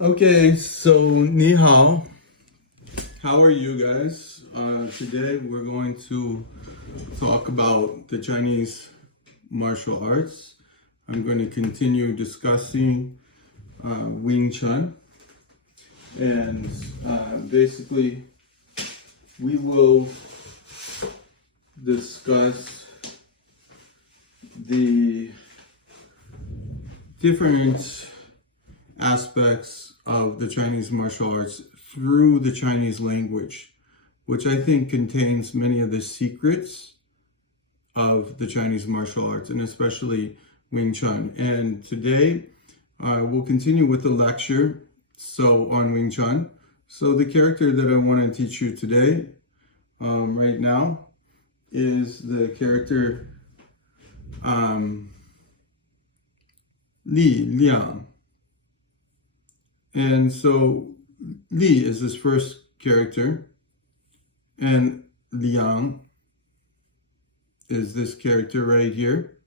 Okay, so ni hao. How are you guys? Today we're going to talk about the Chinese martial arts. I'm going to continue discussing Wing Chun. And basically, we will discuss the different aspects of the Chinese martial arts through the Chinese language, which I think contains many of the secrets of the Chinese martial arts, and especially Wing Chun. And today, we'll continue with the lecture on Wing Chun. So the character that I want to teach you today, right now, is the character Li Liang. And so Li is his first character, and Liang is this character right here.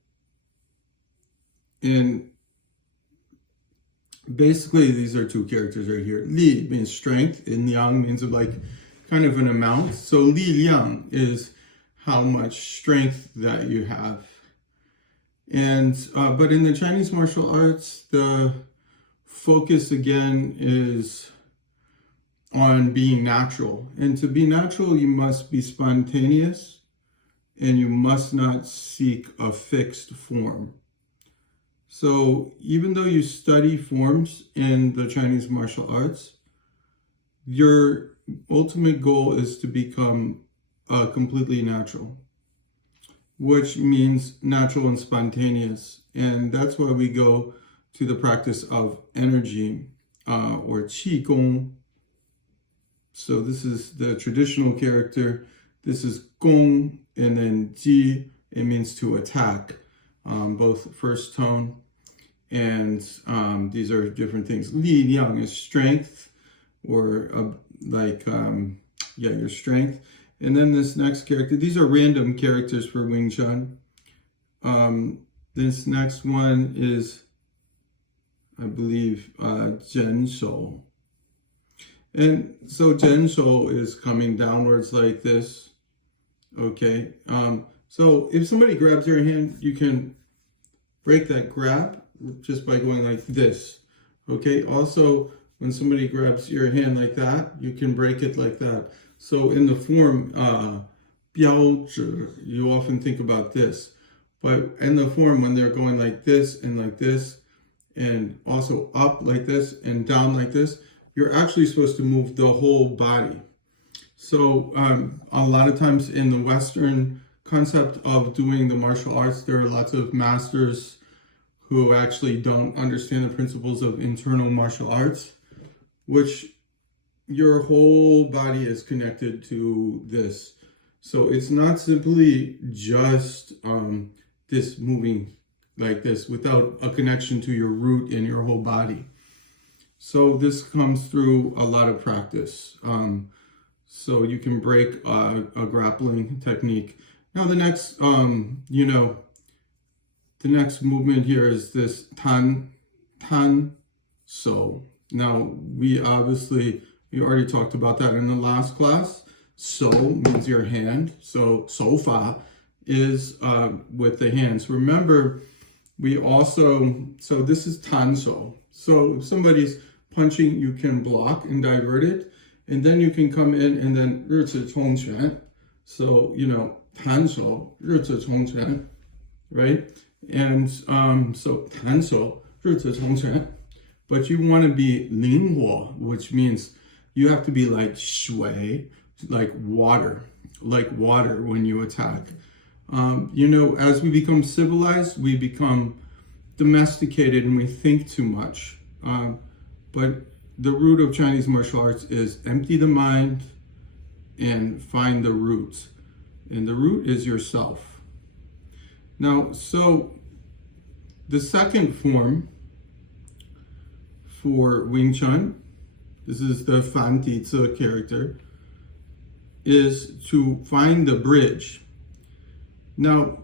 And basically these are two characters right here. Li means strength, and Liang means like kind of an amount. So Li Liang is how much strength that you have. And but in the Chinese martial arts, the focus again is on being natural. And to be natural, you must be spontaneous, and you must not seek a fixed form. So even though you study forms in the Chinese martial arts, your ultimate goal is to become completely natural, which means natural and spontaneous. And that's why we go to the practice of energy or qi gong. So this is the traditional character. This is gong, and then ji, it means to attack, both first tone, and these are different things. Li Liang is strength, or your strength. And then this next character, these are random characters for Wing Chun. This next one is, I believe, Zhen Shou. And so Zhen Shou is coming downwards like this. Okay. So if somebody grabs your hand, you can break that grab just by going like this. Okay. Also, when somebody grabs your hand like that, you can break it like that. So in the form, 标志, you often think about this. But in the form, when they're going like this, and also up like this and down like this, you're actually supposed to move the whole body. So a lot of times in the Western concept of doing the martial arts, there are lots of masters who actually don't understand the principles of internal martial arts, which your whole body is connected to this. So it's not simply just this moving like this without a connection to your root in your whole body. So this comes through a lot of practice. So you can break a grappling technique. Now the next, the next movement here is this tan so. Now we already talked about that in the last class. So means your hand. So fa is with the hands. Remember, so this is tan so. So if somebody's punching, you can block and divert it, and then you can come in and then 日子冲拳. So, tan so, 日子冲拳, right? And so tan so, 日子冲拳. But you want to be 灵活, which means you have to be like 水, like water when you attack. As we become civilized, we become domesticated and we think too much. But the root of Chinese martial arts is empty the mind and find the root. And the root is yourself. Now, so the second form for Wing Chun, this is the Fan Ti Zi character, is to find the bridge. Now,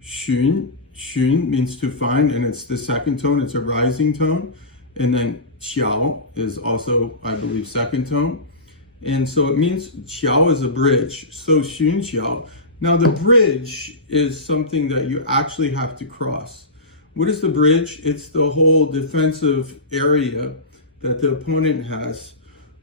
寻 xun means to find, and it's the second tone, it's a rising tone. And then qiao is also, I believe, second tone. And so it means qiao is a bridge. So xun qiao. Now the bridge is something that you actually have to cross. What is the bridge? It's the whole defensive area that the opponent has,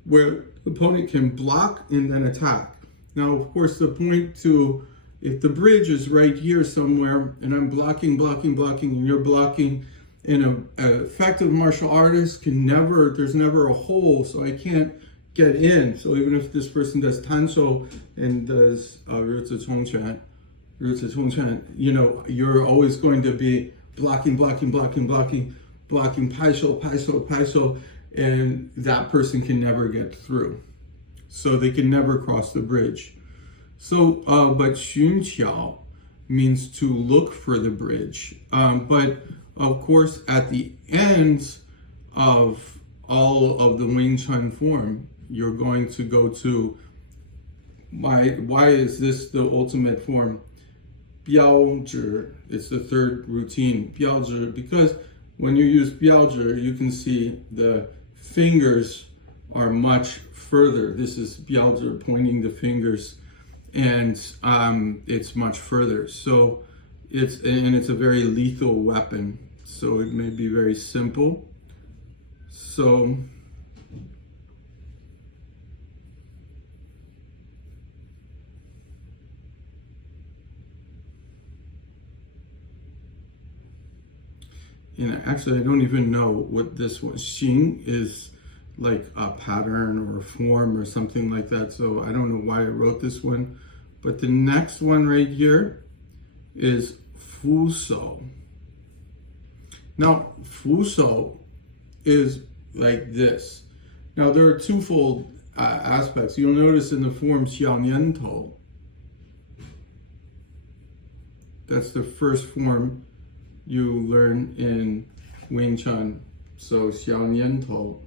where the opponent can block and then attack. Now, of course, the point to, if the bridge is right here somewhere, and I'm blocking, and you're blocking, and an effective martial artist can never, there's never a hole, so I can't get in. So even if this person does tanshou and does ruzi chongquan, you know, you're always going to be blocking, paishou, and that person can never get through. So they can never cross the bridge. So, but xun qiao means to look for the bridge. But of course, at the end of all of the Wing Chun form, you're going to go to, why is this the ultimate form? Biao zhi, it's the third routine, biao zhi, because when you use biao zhi, you can see the fingers are much further. This is biao zhi, pointing the fingers, and it's much further. So it's a very lethal weapon. So it may be very simple. So and actually, I don't even know what this was. Xing is like a pattern or a form or something like that. So I don't know why I wrote this one. But the next one right here is fuso. Now, fuso is like this. Now, there are twofold aspects. You'll notice in the form xiaoniantou, that's the first form you learn in Wing Chun. So xiaoniantou.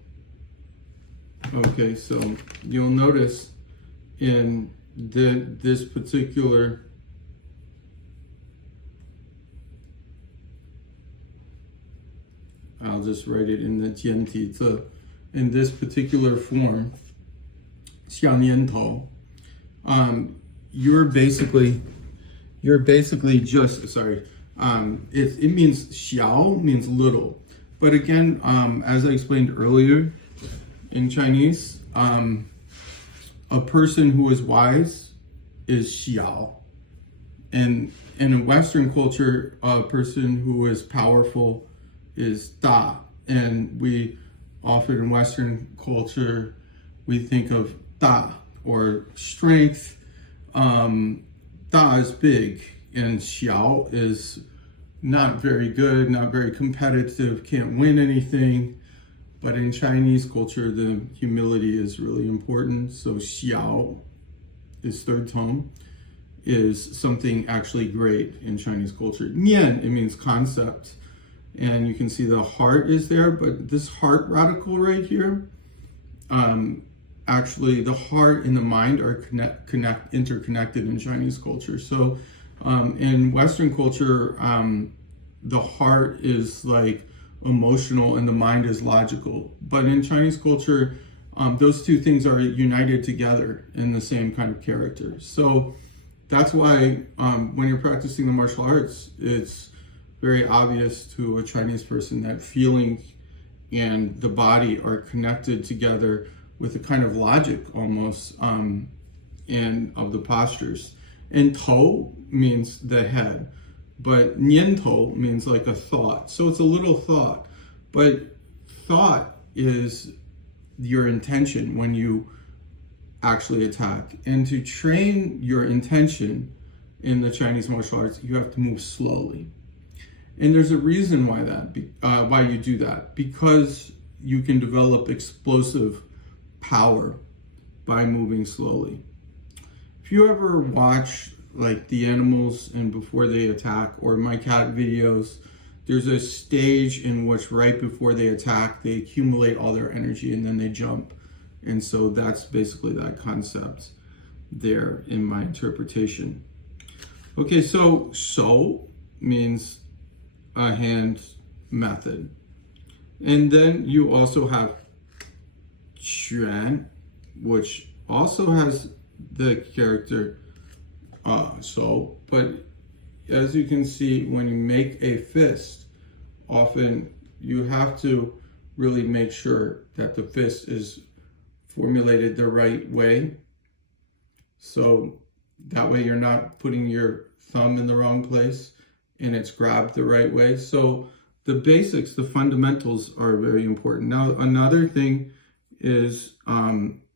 Okay, so you'll notice in this particular I'll just write it in the jianti. In this particular form, xiaoniantou, you're basically just, sorry, it means xiao means little, but again, as I explained earlier, in Chinese, a person who is wise is xiao, and in Western culture, a person who is powerful is da, and we often in Western culture we think of da or strength. Da is big, and xiao is not very good, not very competitive, can't win anything. But in Chinese culture, the humility is really important. So xiao is third tone, is something actually great in Chinese culture. Nian, it means concept. And you can see the heart is there, but this heart radical right here, actually the heart and the mind are interconnected in Chinese culture. So in Western culture, the heart is like emotional and the mind is logical. But in Chinese culture, those two things are united together in the same kind of character. So that's why when you're practicing the martial arts, it's very obvious to a Chinese person that feeling and the body are connected together with a kind of logic almost, and of the postures. And tou means the head, but niantou means like a thought. So it's a little thought, but thought is your intention when you actually attack. And to train your intention in the Chinese martial arts, you have to move slowly. And there's a reason why why you do that, because you can develop explosive power by moving slowly. If you ever watch like the animals and before they attack, or my cat videos, there's a stage in which right before they attack, they accumulate all their energy and then they jump. And so that's basically that concept there in my interpretation. Okay, so shou means hand method. And then you also have Quan, which also has the character so, but as you can see, when you make a fist, often you have to really make sure that the fist is formulated the right way. So that way you're not putting your thumb in the wrong place and it's grabbed the right way. So the basics, the fundamentals are very important. Now, another thing is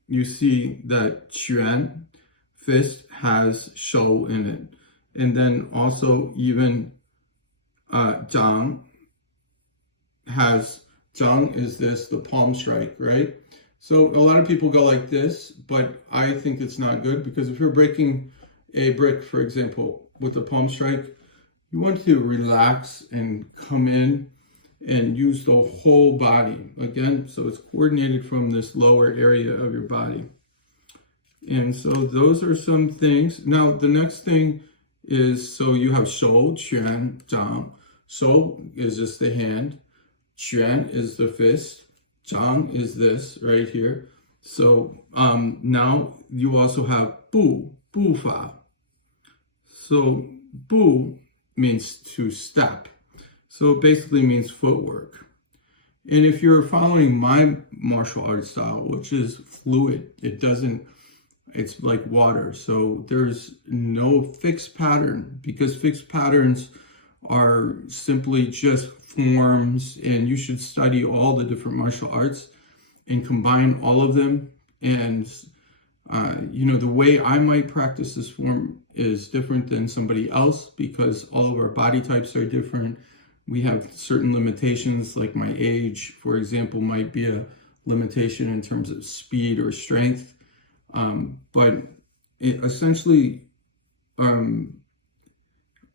you see that Quan, fist, has shou in it. And then also even Zhang has, Zhang is this, the palm strike, right? So a lot of people go like this, but I think it's not good, because if you're breaking a brick, for example, with a palm strike, you want to relax and come in and use the whole body. Again, so it's coordinated from this lower area of your body. And so those are some things. Now, the next thing is, so you have shou, quan, zhang. Shou is just the hand. Quan is the fist. Zhang is this right here. So now you also have bu, bu fa. So bu means to step. So it basically means footwork. And if you're following my martial arts style, which is fluid, it's like water. So there's no fixed pattern, because fixed patterns are simply just forms, and you should study all the different martial arts and combine all of them. And the way I might practice this form is different than somebody else, because all of our body types are different. We have certain limitations, like my age, for example, might be a limitation in terms of speed or strength. But essentially,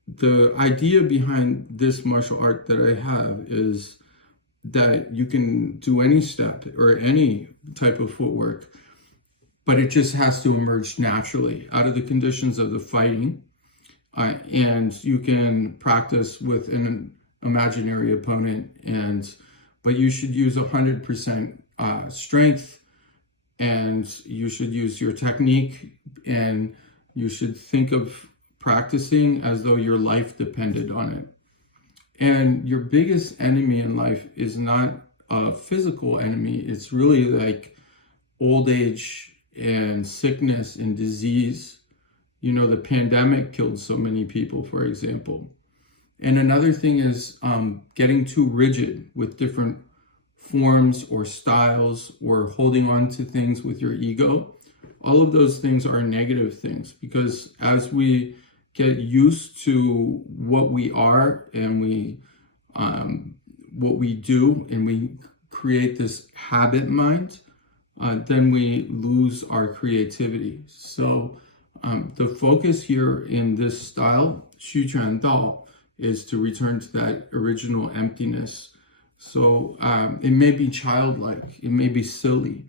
the idea behind this martial art that I have is that you can do any step or any type of footwork, but it just has to emerge naturally out of the conditions of the fighting. And you can practice with an imaginary opponent, but you should use 100% strength, and you should use your technique, and you should think of practicing as though your life depended on it. And your biggest enemy in life is not a physical enemy. It's really like old age and sickness and disease. The pandemic killed so many people, for example. And another thing is getting too rigid with different forms or styles, or holding on to things with your ego. All of those things are negative things, because as we get used to what we are and what we do, and we create this habit mind, then we lose our creativity. So the focus here in this style, 虚拳道, is to return to that original emptiness. So it may be childlike, it may be silly,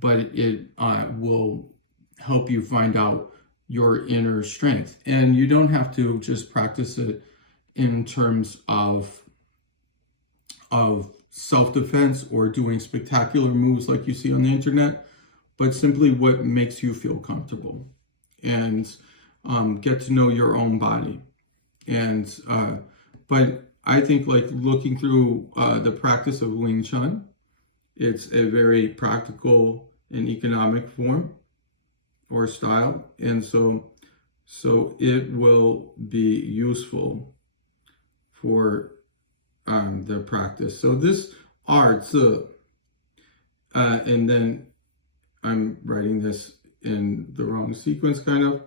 but it will help you find out your inner strength. And you don't have to just practice it in terms of self-defense or doing spectacular moves like you see on the internet, but simply what makes you feel comfortable, and get to know your own body. And but I think, like, looking through the practice of Wing Chun, it's a very practical and economic form or style, and so it will be useful for the practice. So this art, and then I'm writing this in the wrong sequence, kind of,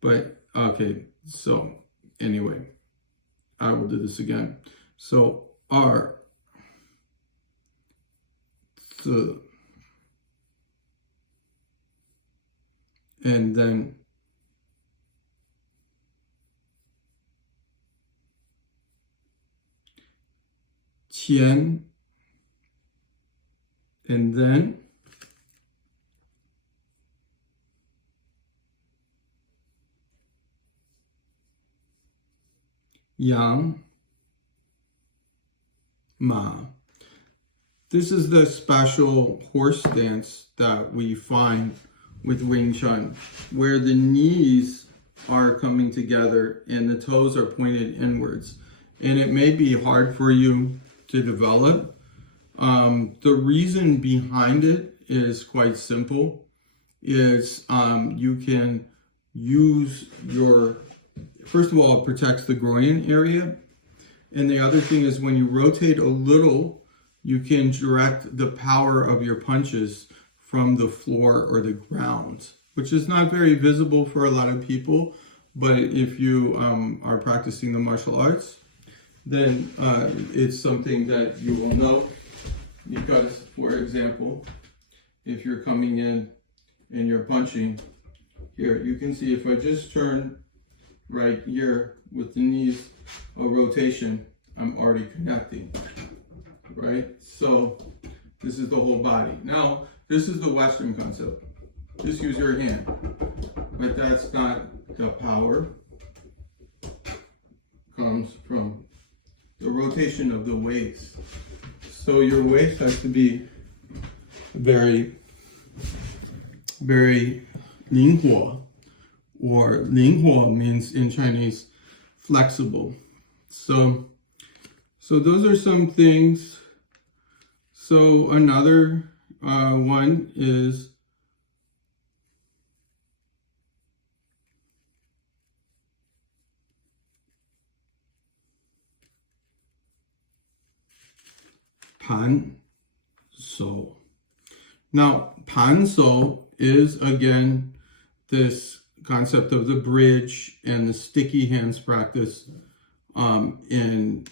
but okay. So anyway, I will do this again. So R, and then Qian, and then Yang, ma. This is the special horse dance that we find with Wing Chun, where the knees are coming together and the toes are pointed inwards. And it may be hard for you to develop. The reason behind it is quite simple. Is you can use your, first of all, it protects the groin area. And the other thing is when you rotate a little, you can direct the power of your punches from the floor or the ground, which is not very visible for a lot of people. But if you are practicing the martial arts, then it's something that you will know. Because, for example, if you're coming in and you're punching here, you can see if I just turn right here with the knees, a rotation, I'm already connecting, right? So this is the whole body. Now, this is the Western concept. Just use your hand, but that's not the power. Comes from the rotation of the waist. So your waist has to be very, very 灵活, or 灵活 means in Chinese flexible. So those are some things. So another one is pan so. Now, pan so is again this concept of the bridge and the sticky hands practice in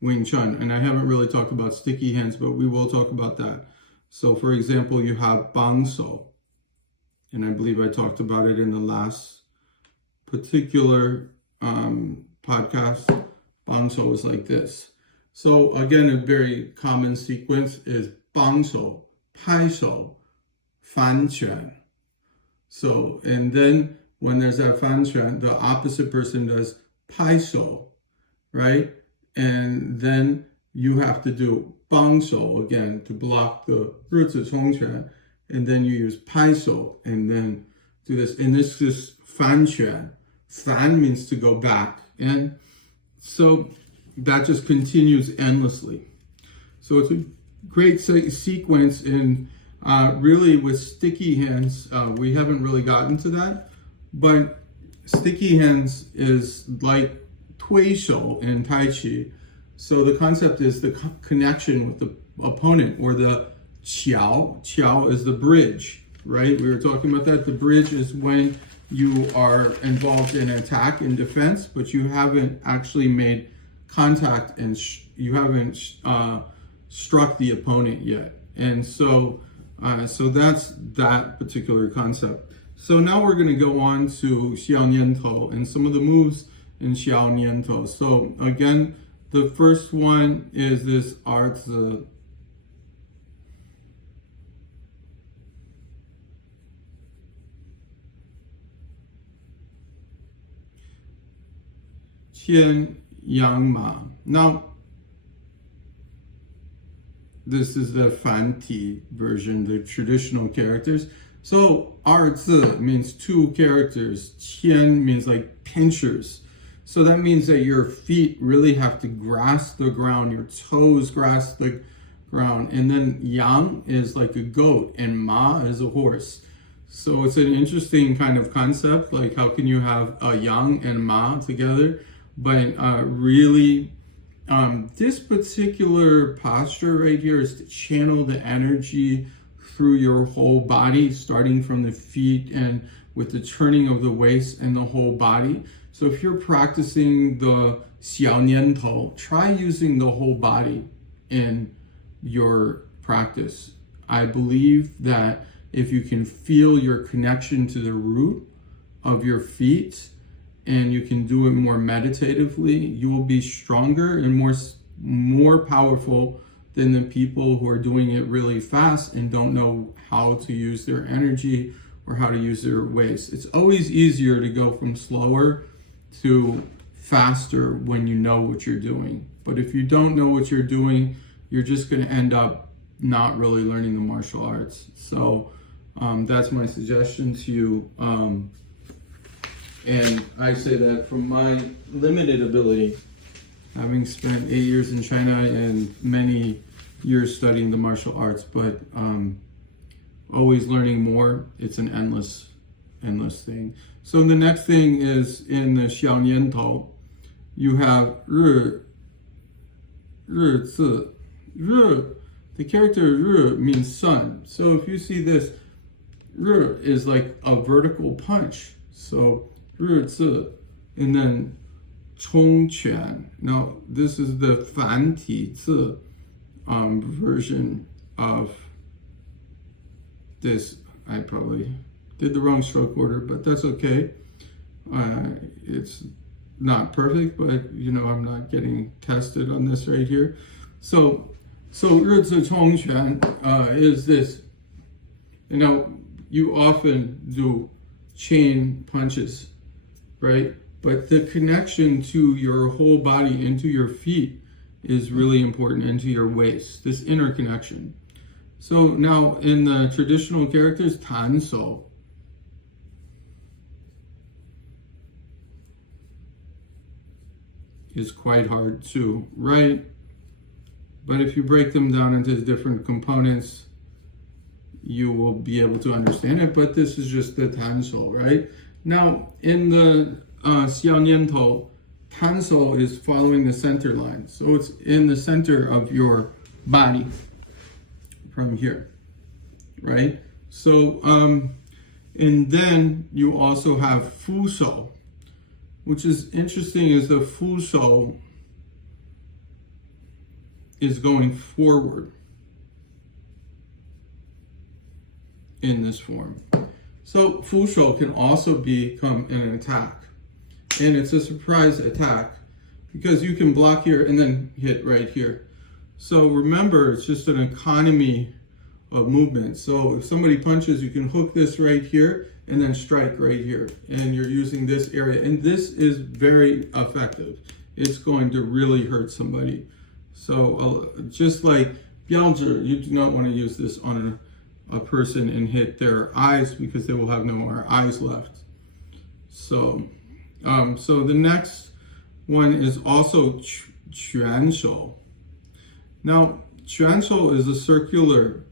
Wing Chun. And I haven't really talked about sticky hands, but we will talk about that. So for example, you have bang so. And I believe I talked about it in the last particular podcast. Bang so is like this. So again, a very common sequence is bang so, pai so, fan quan. So, and then when there's that fan quan, the opposite person does pai so, right? And then you have to do bang so again to block the roots of chong quan, and then you use pai so, and then do this. And this is fan quan. Fan means to go back, and so that just continues endlessly. So it's a great sequence, and really with sticky hands, we haven't really gotten to that, but sticky hands is like tui shou in taiji. So the concept is the connection with the opponent, or the qiao. Qiao is the bridge, right? We were talking about that. The bridge is when you are involved in attack and defense, but you haven't actually made contact and you haven't struck the opponent yet. And so that's that particular concept. So now we're going to go on to xiao nian tou and some of the moves in xiao nian tou. So again, the first one is this arzi. Qian Yang Ma. Now, this is the Fanti version, the traditional characters. So, 二字 means two characters. Qian means like pinchers. So that means that your feet really have to grasp the ground, your toes grasp the ground. And then Yang is like a goat and Ma is a horse. So it's an interesting kind of concept, like how can you have a Yang and Ma together? But really, this particular posture right here is to channel the energy through your whole body, starting from the feet and with the turning of the waist and the whole body. So if you're practicing the xiao nian tou, try using the whole body in your practice. I believe that if you can feel your connection to the root of your feet, and you can do it more meditatively, you will be stronger and more powerful than the people who are doing it really fast and don't know how to use their energy or how to use their waist. It's always easier to go from slower to faster when you know what you're doing. But But if you don't know what you're doing, you're just going to end up not really learning the martial arts. So that's my suggestion to you. And I say that from my limited ability, having spent 8 years in China and many years studying the martial arts, but always learning more. It's an endless thing. So the next thing is in the Xiao Tao, you have Ri Zi. Ri, the character Ri means sun. So if you see this, Ri is like a vertical punch. So Ri Zi, and then Chong Quan. Now this is the Fan Ti Zi version of this. I probably did the wrong stroke order, but that's okay. It's not perfect, but you know, I'm not getting tested on this right here. So Ri Zi Chong Quan is this. You know, you often do chain punches, right? But the connection to your whole body, into your feet, is really important, into your waist, this interconnection. So now in the traditional characters, Tan So is quite hard to write, but if you break them down into different components, you will be able to understand it. But this is just the Tan So, right? Now in the Xiao Tao, Tan So is following the center line. So it's in the center of your body from here, right? So, and then you also have Fu So, which is interesting, is the Fu So is going forward in this form. So Fu So can also become an attack. And it's a surprise attack because you can block here and then hit right here. So remember, it's just an economy of movement. So if somebody punches, you can hook this right here and then strike right here. And you're using this area. And this is very effective. It's going to really hurt somebody. So just like Biaozhi, you do not want to use this on a person and hit their eyes because they will have no more eyes left. So the next one is also Quan Shou. Now, Quan Shou is a circular.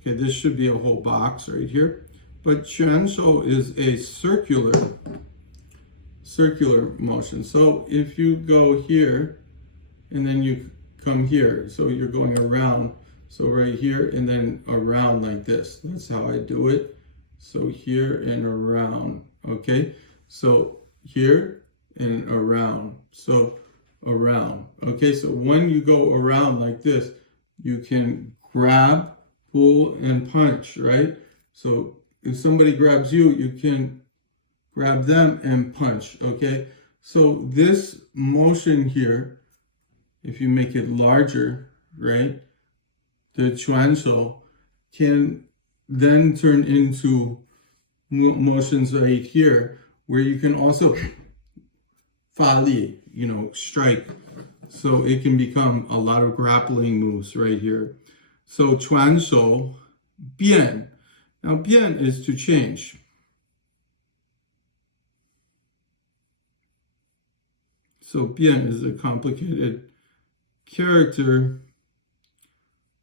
Okay, this should be a whole box right here. But Quan Shou is a circular motion. So if you go here and then you come here, so you're going around. So right here and then around like this. That's how I do it. So here and around, okay? So here and around, so around, okay? So when you go around like this, you can grab, pull, and punch, right? So if somebody grabs you, you can grab them and punch, okay? So this motion here, if you make it larger, right? The Quan Shou can then turn into motions right here where you can also fa li, you know, strike. So it can become a lot of grappling moves right here. So Quan Shou, bian. Now bian is to change. So bian is a complicated character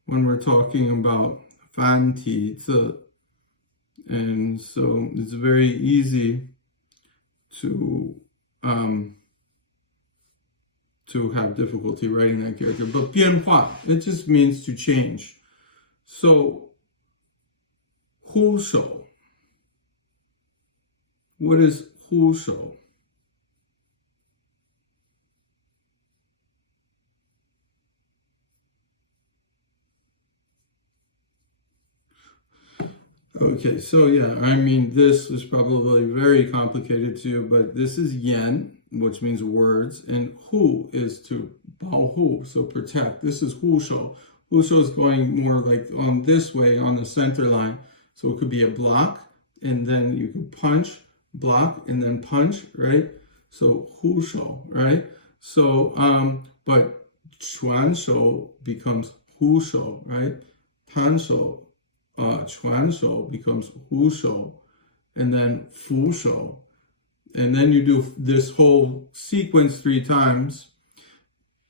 when we're talking about Fan Ti Zi. And so it's very easy to have difficulty writing that character. But bianhua, it just means to change. So Hu Shou. What is Hu Shou? Okay, so yeah, I mean, this is probably very complicated too, but this is Yan, which means words, and Hu is to Bao Hu, so protect. This is Hu Shou. Hu Shou is going more like on this way, on the center line. So it could be a block, and then you could punch, block, and then punch, right? So 呼手, right? So, but 传手 becomes 呼手, right? 弹手, 传手 becomes 呼手, and then 扶手. And then you do this whole sequence 3 times.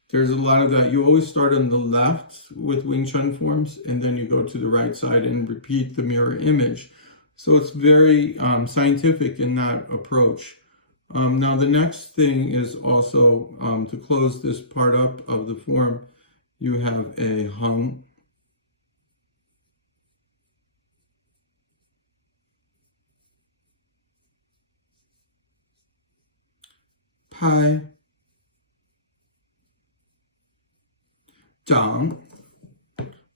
There's a lot of that. You always start on the left with Wing Chun forms, and then you go to the right side and repeat the mirror image. So it's very scientific in that approach. Now the next thing is also to close this part up of the form, you have a hung. Pai. Zhang.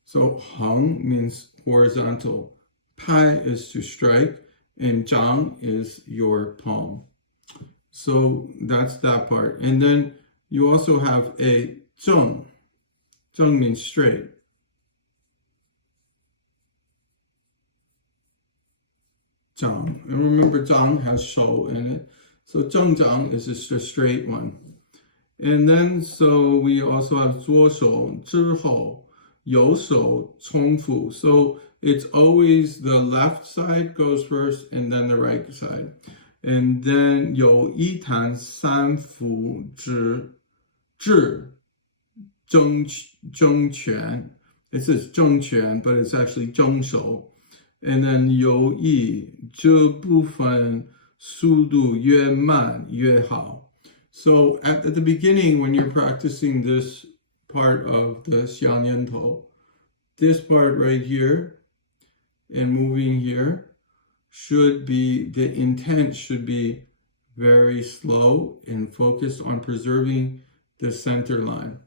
So hung means horizontal. Pai is to strike, and zhang is your palm. So that's that part. And then you also have a zheng. Zheng means straight. Zhang. And remember, zhang has shou in it. So zheng zhang is just a straight one. And then, so we also have 左手, 之后, 右手, 重复. So it's always the left side goes first and then the right side. And then 有一弹三伏之至争权. It says 争权, but it's actually 争手. And then 有意这部分速度越慢越好. So at the beginning, when you're practicing this part of the xiaoniantou, this part right here and moving here should be, the intent should be very slow and focused on preserving the center line.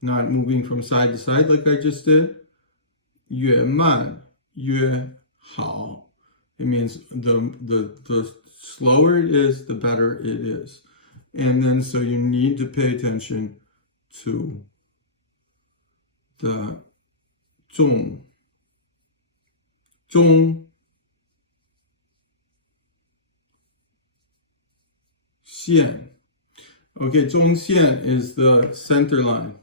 Not moving from side to side like I just did. 越慢越好. It means the slower it is, the better it is. And then so you need to pay attention to the 中 xian. Okay, 中xian is the center line.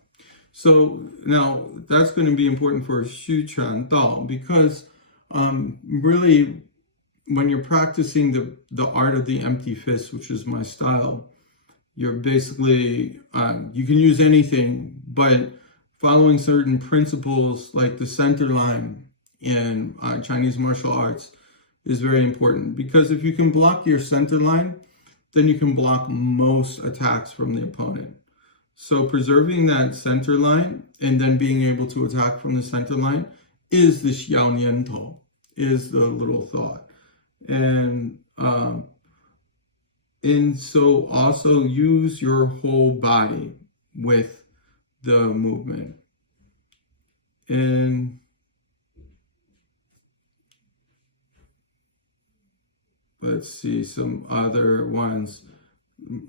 So now that's going to be important for 虚拳道, because really when you're practicing the art of the empty fist, which is my style, you're basically, you can use anything, but following certain principles like the center line in Chinese martial arts is very important, because if you can block your center line, then you can block most attacks from the opponent. So preserving that center line and then being able to attack from the center line is the xiaoniantou, is the little thought. And so also use your whole body with the movement. And let's see some other ones.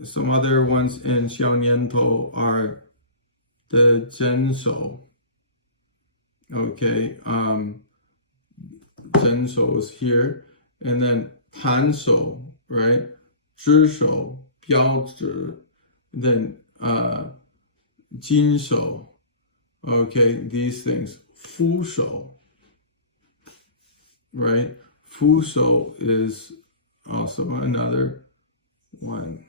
Some other ones in xiaoniantou are the zhenshou. Okay, zhenshou is here. And then 弹手, right? 只手, 标指. Then 金手. Okay, these things. 扶手, right? 扶手 is also another one.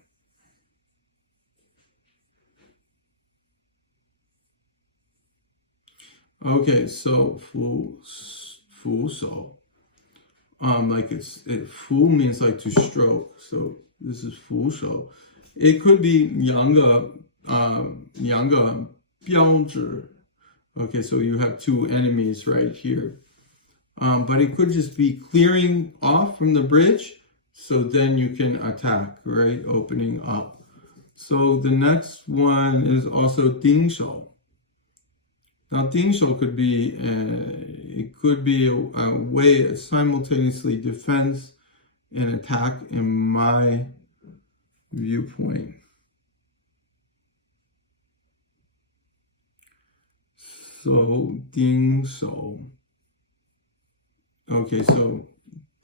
Okay, so 扶手. Like fu means like to stroke, so this is 扶手. It could be 两个标指. Okay, so you have two enemies right here. But it could just be clearing off from the bridge, so then you can attack, right? Opening up. So the next one is also 丁手. Now, 丁手could be a way of simultaneously defense and attack in my viewpoint. So 丁手. Okay, so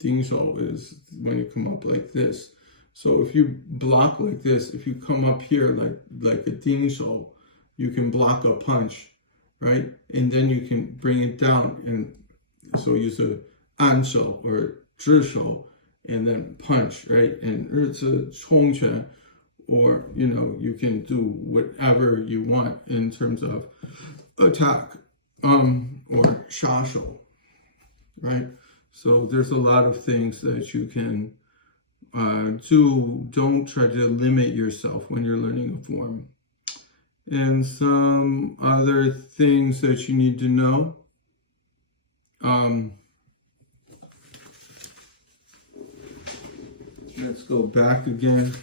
丁手is when you come up like this. So if you block like this, if you come up here like a ding shou, you can block a punch, right? And then you can bring it down, and so use a an shou or zhi shou, and then punch, right? And it's a chong quan, or you can do whatever you want in terms of attack, or sha shou, right? So there's a lot of things that you can do. Don't try to limit yourself when you're learning a form. And some other things that you need to know. Let's go back again.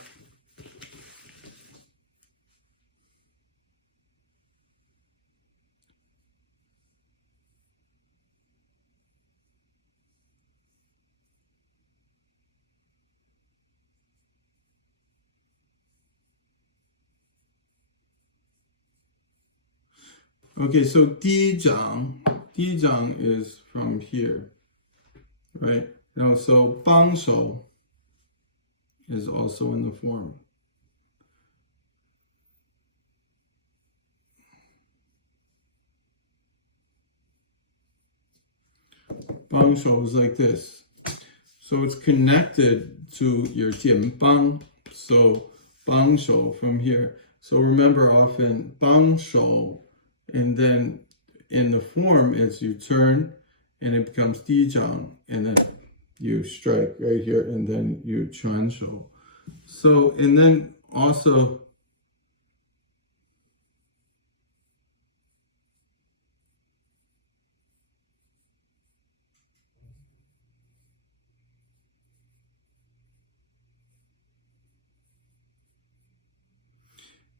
Okay, so 第一章 is from here, right? Now, so 帮手 is also in the form. Bangshou is like this. So it's connected to your jianbang. So bangshou from here. So remember, often bangshou, and then in the form it's you turn and it becomes dijang, and then you strike right here, and then you chuanshou. So, and then also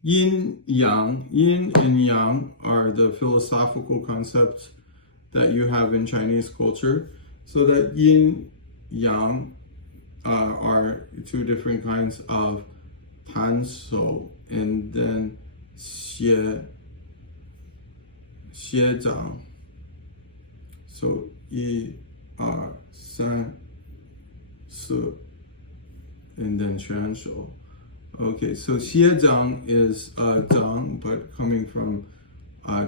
yin and yang are the philosophical concepts that you have in Chinese culture. So that yin yang are two different kinds of tan shou, and then xie zhang. So 1 2 3 4, and then quan shou. Okay, so xie zhang is zhang, but coming from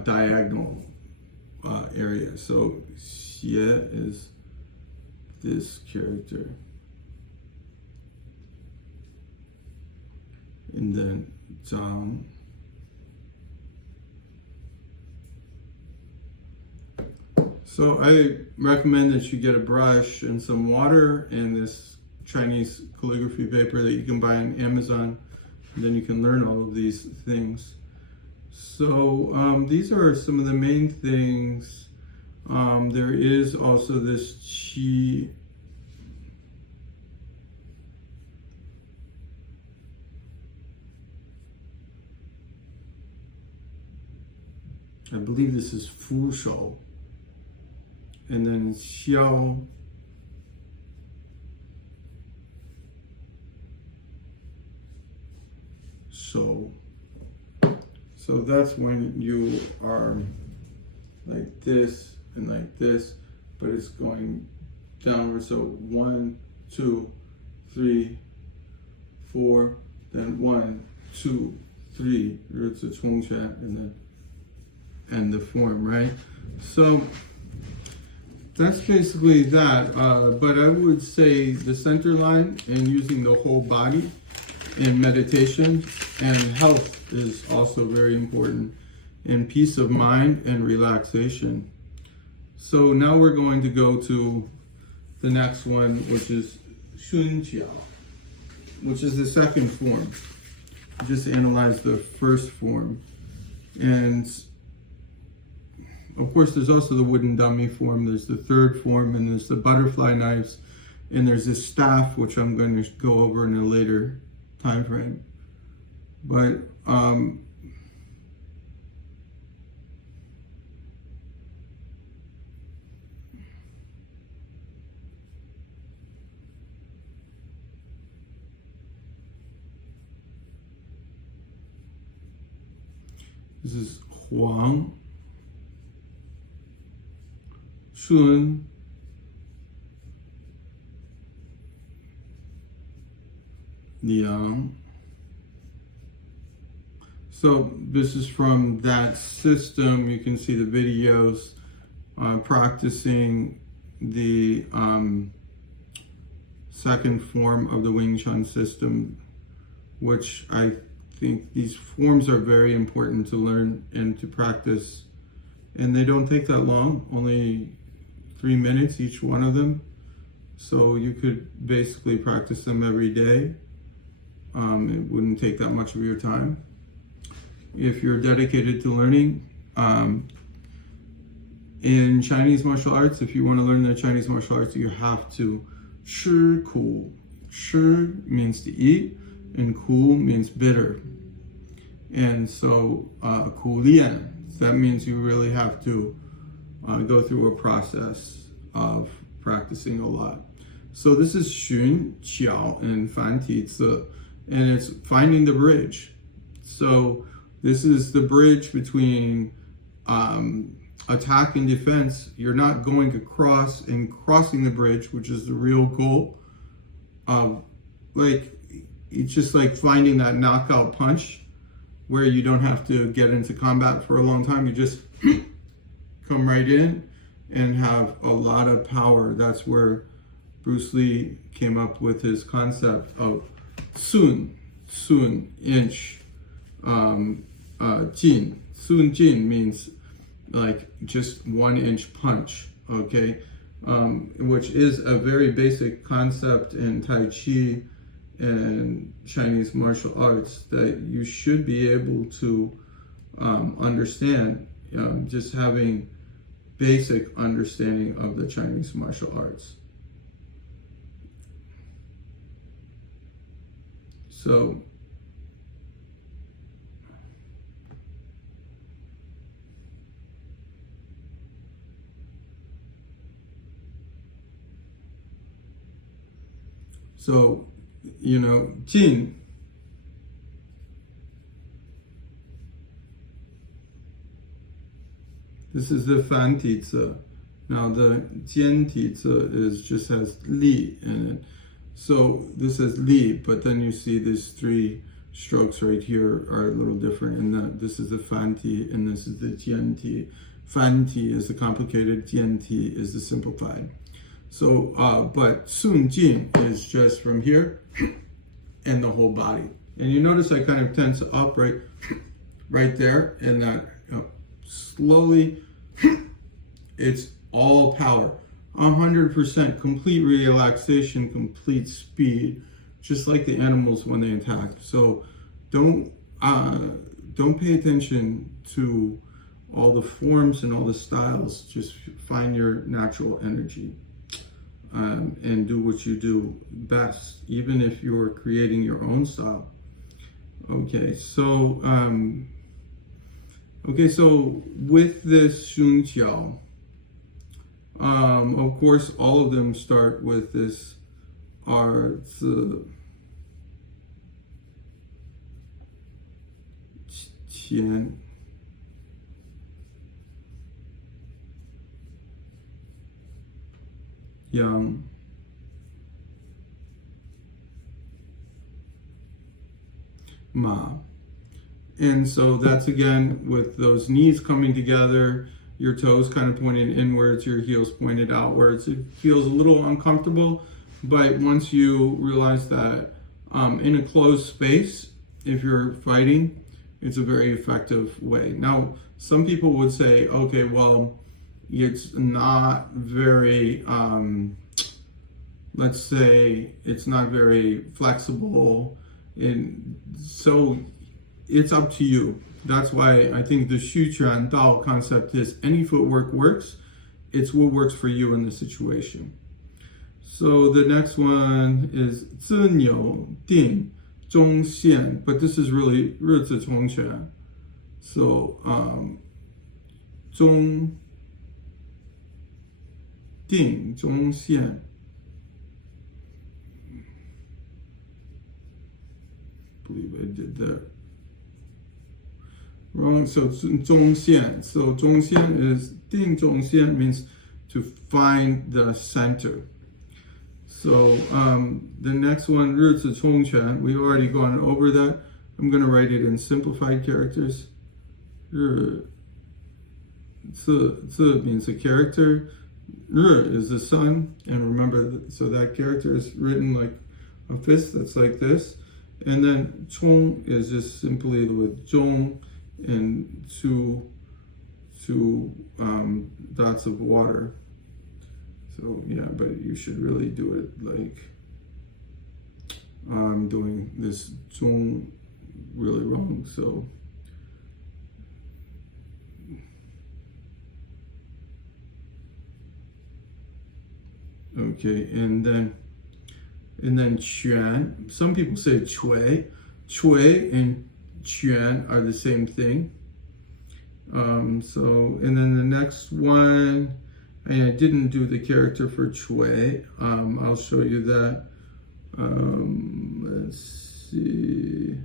diagonal area. So xie is this character, and then zhang. So I recommend that you get a brush and some water and this Chinese calligraphy paper that you can buy on Amazon, and then you can learn all of these things. So these are some of the main things. There is also this qi. I believe this is fu shou, and then xiao shou. So that's when you are like this and like this, but it's going downward. So 1 2 3 4, then 1 2 3. It's a chong quan, and then and the form, right? So that's basically that. But I would say the center line and using the whole body in meditation and health is also very important, and peace of mind and relaxation. So now we're going to go to the next one, which is Shunqiao, which is the second form. Just analyze the first form. And of course, there's also the wooden dummy form. There's the third form, and there's the butterfly knives, and there's this staff, which I'm going to go over in a later time frame. But this is Huang, Shun, Liang. So this is from that system. You can see the videos practicing the second form of the Wing Chun system, which I think these forms are very important to learn and to practice. And they don't take that long, only 3 minutes each one of them. So you could basically practice them every day. It wouldn't take that much of your time. If you're dedicated to learning, in Chinese martial arts, if you want to learn the Chinese martial arts, you have to 吃苦. 吃 means to eat, and 苦 means bitter. And so 苦练, that means you really have to go through a process of practicing a lot. So this is 虚拳and 繁体字, and it's finding the bridge. So this is the bridge between attack and defense. You're not going across and crossing the bridge, which is the real goal. It's just like finding that knockout punch where you don't have to get into combat for a long time. You just come right in and have a lot of power. That's where Bruce Lee came up with his concept of sun, inch, jin. Sun jin means like just 1 inch punch, okay? Which is a very basic concept in taiji and Chinese martial arts that you should be able to understand, just having basic understanding of the Chinese martial arts. So jin, this is the 繁体字. Now the 简体字is just has li in it. So this is li, but then you see these 3 strokes right here are a little different. And this is the 繁体, and this is the 简体. 繁体is the complicated, 简体is the simplified. So, but sun jin is just from here and the whole body. And you notice I kind of tense up right there, and that slowly, it's all power. 100% complete relaxation, complete speed, just like the animals when they attack. So don't pay attention to all the forms and all the styles. Just find your natural energy. And do what you do best, even if you're creating your own style. Okay, so with this 虚拳, of course, all of them start with this 二字前 yang ma. And so that's again with those knees coming together, your toes kind of pointing inwards, your heels pointed outwards. It feels a little uncomfortable, but once you realize that in a closed space, if you're fighting, it's a very effective way. Now, some people would say, okay, well, it's not very, let's say it's not very flexible, and so it's up to you. That's why I think the 虚拳道 concept is any footwork works. It's what works for you in the situation. So the next one is 自扭定中线, but this is really 日子冲拳. So 中定中线. I believe I did that wrong. So 中线. So 中线 is 定中线 means to find the center. So the next one, 日子冲拳, we've already gone over that. I'm going to write it in simplified characters. 日子 means a character. 日 is the sun. And remember, so that character is written like a fist, that's like this. And then 冲 is just simply with 中 and two dots of water. So yeah, but you should really do it like I'm doing this 中 really wrong. So okay, and then 拳. Some people say 捶. 捶 and 拳 are the same thing. So, and then the next one, I didn't do the character for 捶. I'll show you that. Let's see.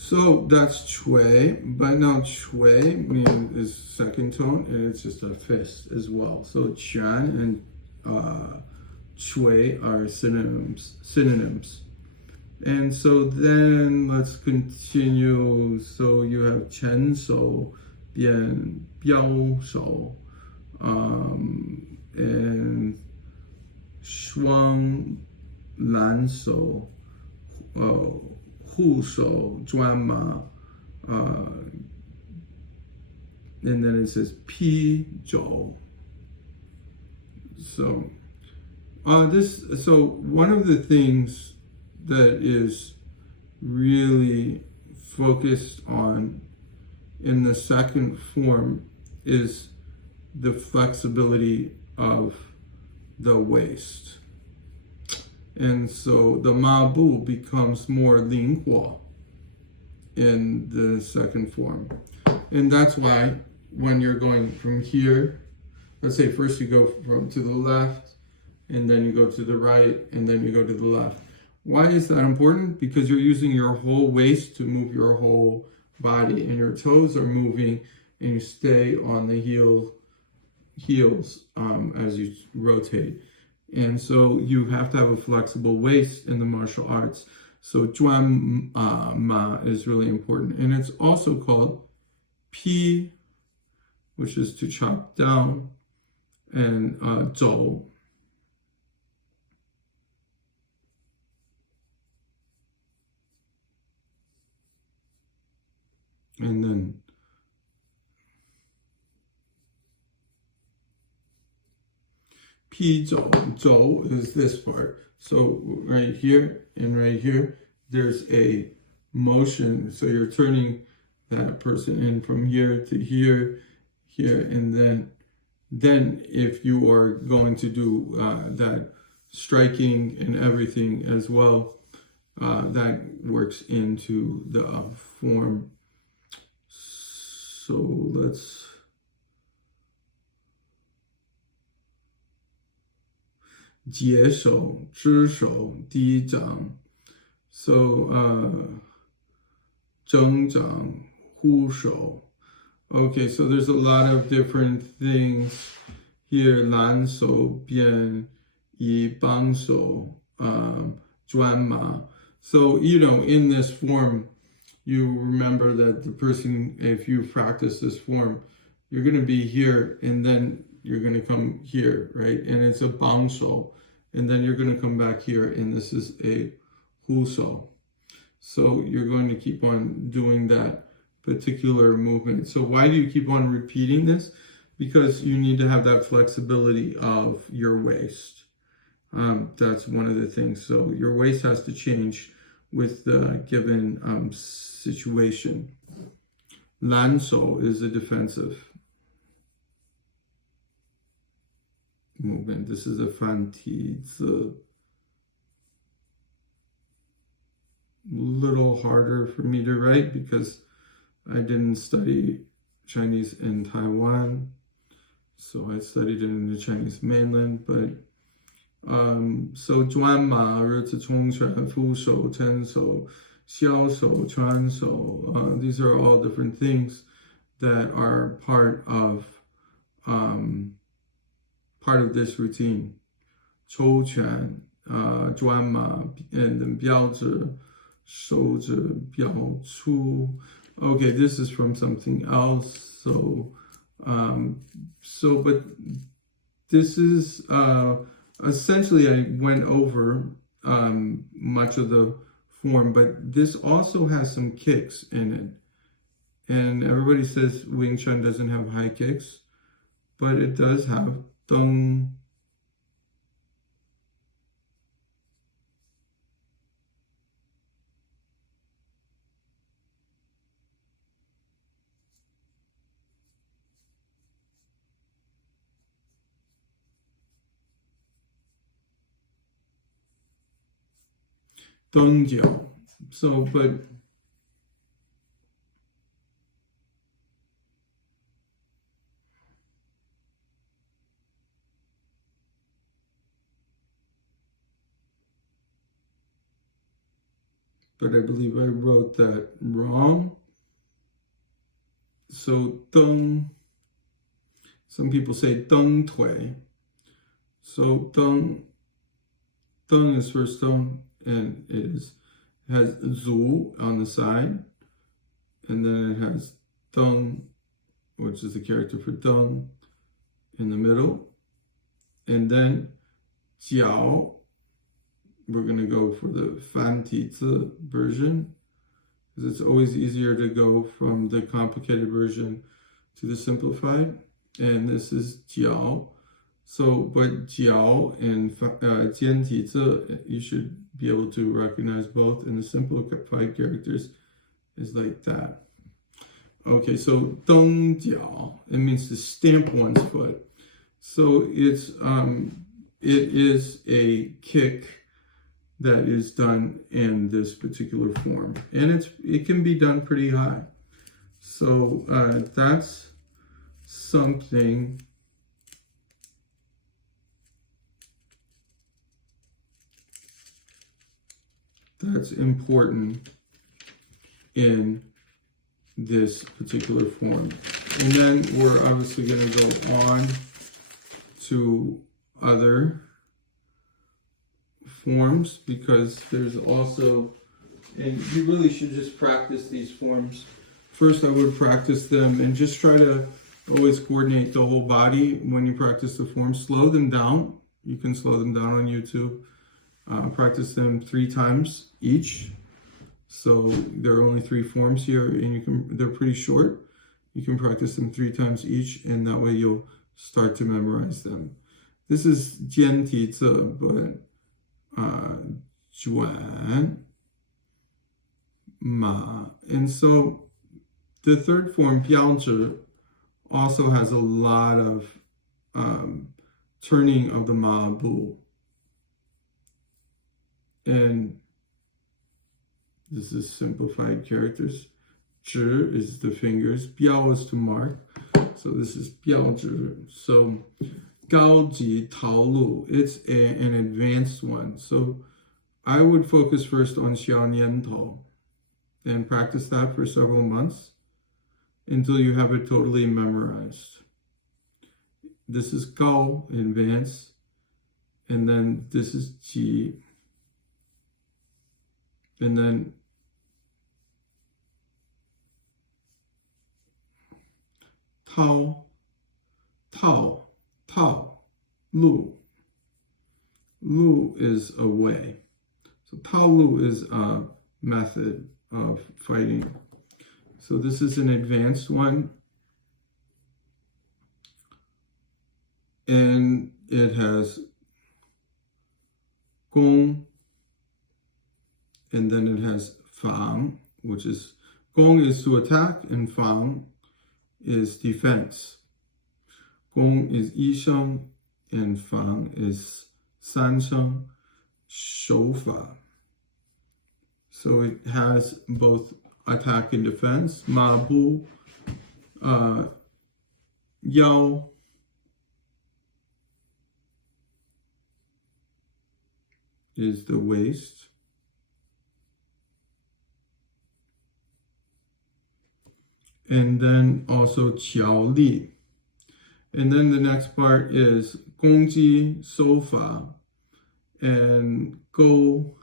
So that's 捶, but now 捶 is second tone, and it's just a fist as well. So 拳 and 捶 are synonyms. And so then let's continue. So you have 前手, 标手, and 双蓝手, 护手, 专马, and then it says 劈肘. So so one of the things that is really focused on in the second form is the flexibility of the waist. And so the mabu becomes more 灵活 in the second form. And that's why when you're going from here, let's say first you go to the left, and then you go to the right, and then you go to the left. Why is that important? Because you're using your whole waist to move your whole body, and your toes are moving, and you stay on the heels as you rotate. And so you have to have a flexible waist in the martial arts. So 专马 is really important. And it's also called 劈, which is to chop down, and 肘. And then zhou is this part. So right here and right here, there's a motion. So you're turning that person in from here to here, here, and then if you are going to do that striking and everything as well, that works into the form. So let's. 解手, 只手, 低掌. So, 挣掌, 护手. Okay, so there's a lot of different things here. 蓝手, 边, 一帮手, 专马. So, in this form, you remember that the person, if you practice this form, you're going to be here, and then you're going to come here, right? And it's a 帮手. And then you're going to come back here, and this is a 护手. So you're going to keep on doing that particular movement. So why do you keep on repeating this? Because you need to have that flexibility of your waist. That's one of the things. So your waist has to change with the given situation. 蓝手 is a defensive movement. This is a 繁体字. Little harder for me to write because I didn't study Chinese in Taiwan, so I studied it in the Chinese mainland, but so 专马日子冲拳夫手ten手消手穿手 these are all different things that are part of this routine. 抽拳专马 and then 标志手指标出 okay, this is from something else, so but this is essentially I went over much of the form, but this also has some kicks in it. And everybody says Wing Chun doesn't have high kicks, but it does have dong. Dong jiao. So, but I believe I wrote that wrong. So deng, some people say deng tui. So deng is first deng, and it has zu on the side, and then it has deng, which is the character for deng, in the middle, and then jiao. We're going to go for the fan ti zi version, because it's always easier to go from the complicated version to the simplified. And this is jiao. So, but jiao and jian ti zi, you should be able to recognize both. And the simplified characters is like that. Okay, so dong jiao, it means to stamp one's foot. So it is a kick that is done in this particular form, and it can be done pretty high. So that's something that's important in this particular form. And then we're obviously going to go on to other forms, because there's also, and you really should just practice these forms. First, I would practice them and just try to always coordinate the whole body when you practice the forms. Slow them down. You can slow them down on YouTube. Practice them 3 times each. So there are only 3 forms here, and they're pretty short. You can practice them 3 times each, and that way you'll start to memorize them. This is jian ti zi, but juan, ma. And so the third form, biaozhi, also has a lot of turning of the ma bu. And this is simplified characters. Zhi is the fingers. Biao is to mark. So this is biaozhi. So gaoji taolu, it's an advanced one. So I would focus first on xiaoniantou and practice that for several months until you have it totally memorized. This is gao, advanced, and then this is ji, and then tao, lu. Lu is a way. So tao lu is a method of fighting. So this is an advanced one. And it has gong, and then it has fang, which is, gong is to attack, and fang is defense. Gong is yisheng, and fang is sansheng, shoufa. So it has both attack and defense. Ma bu, yao is the waist. And then also qiao li. And then the next part is gongji, sofa, and go.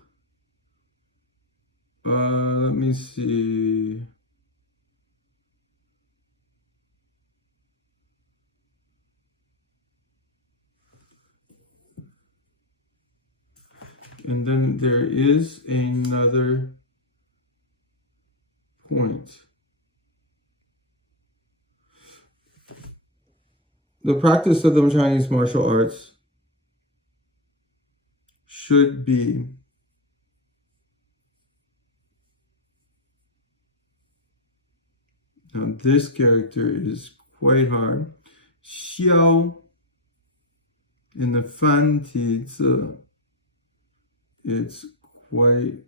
Let me see. And then there is another point. The practice of the Chinese martial arts should be now this character is quite hard. Xiao in the fan ti zi, it's quite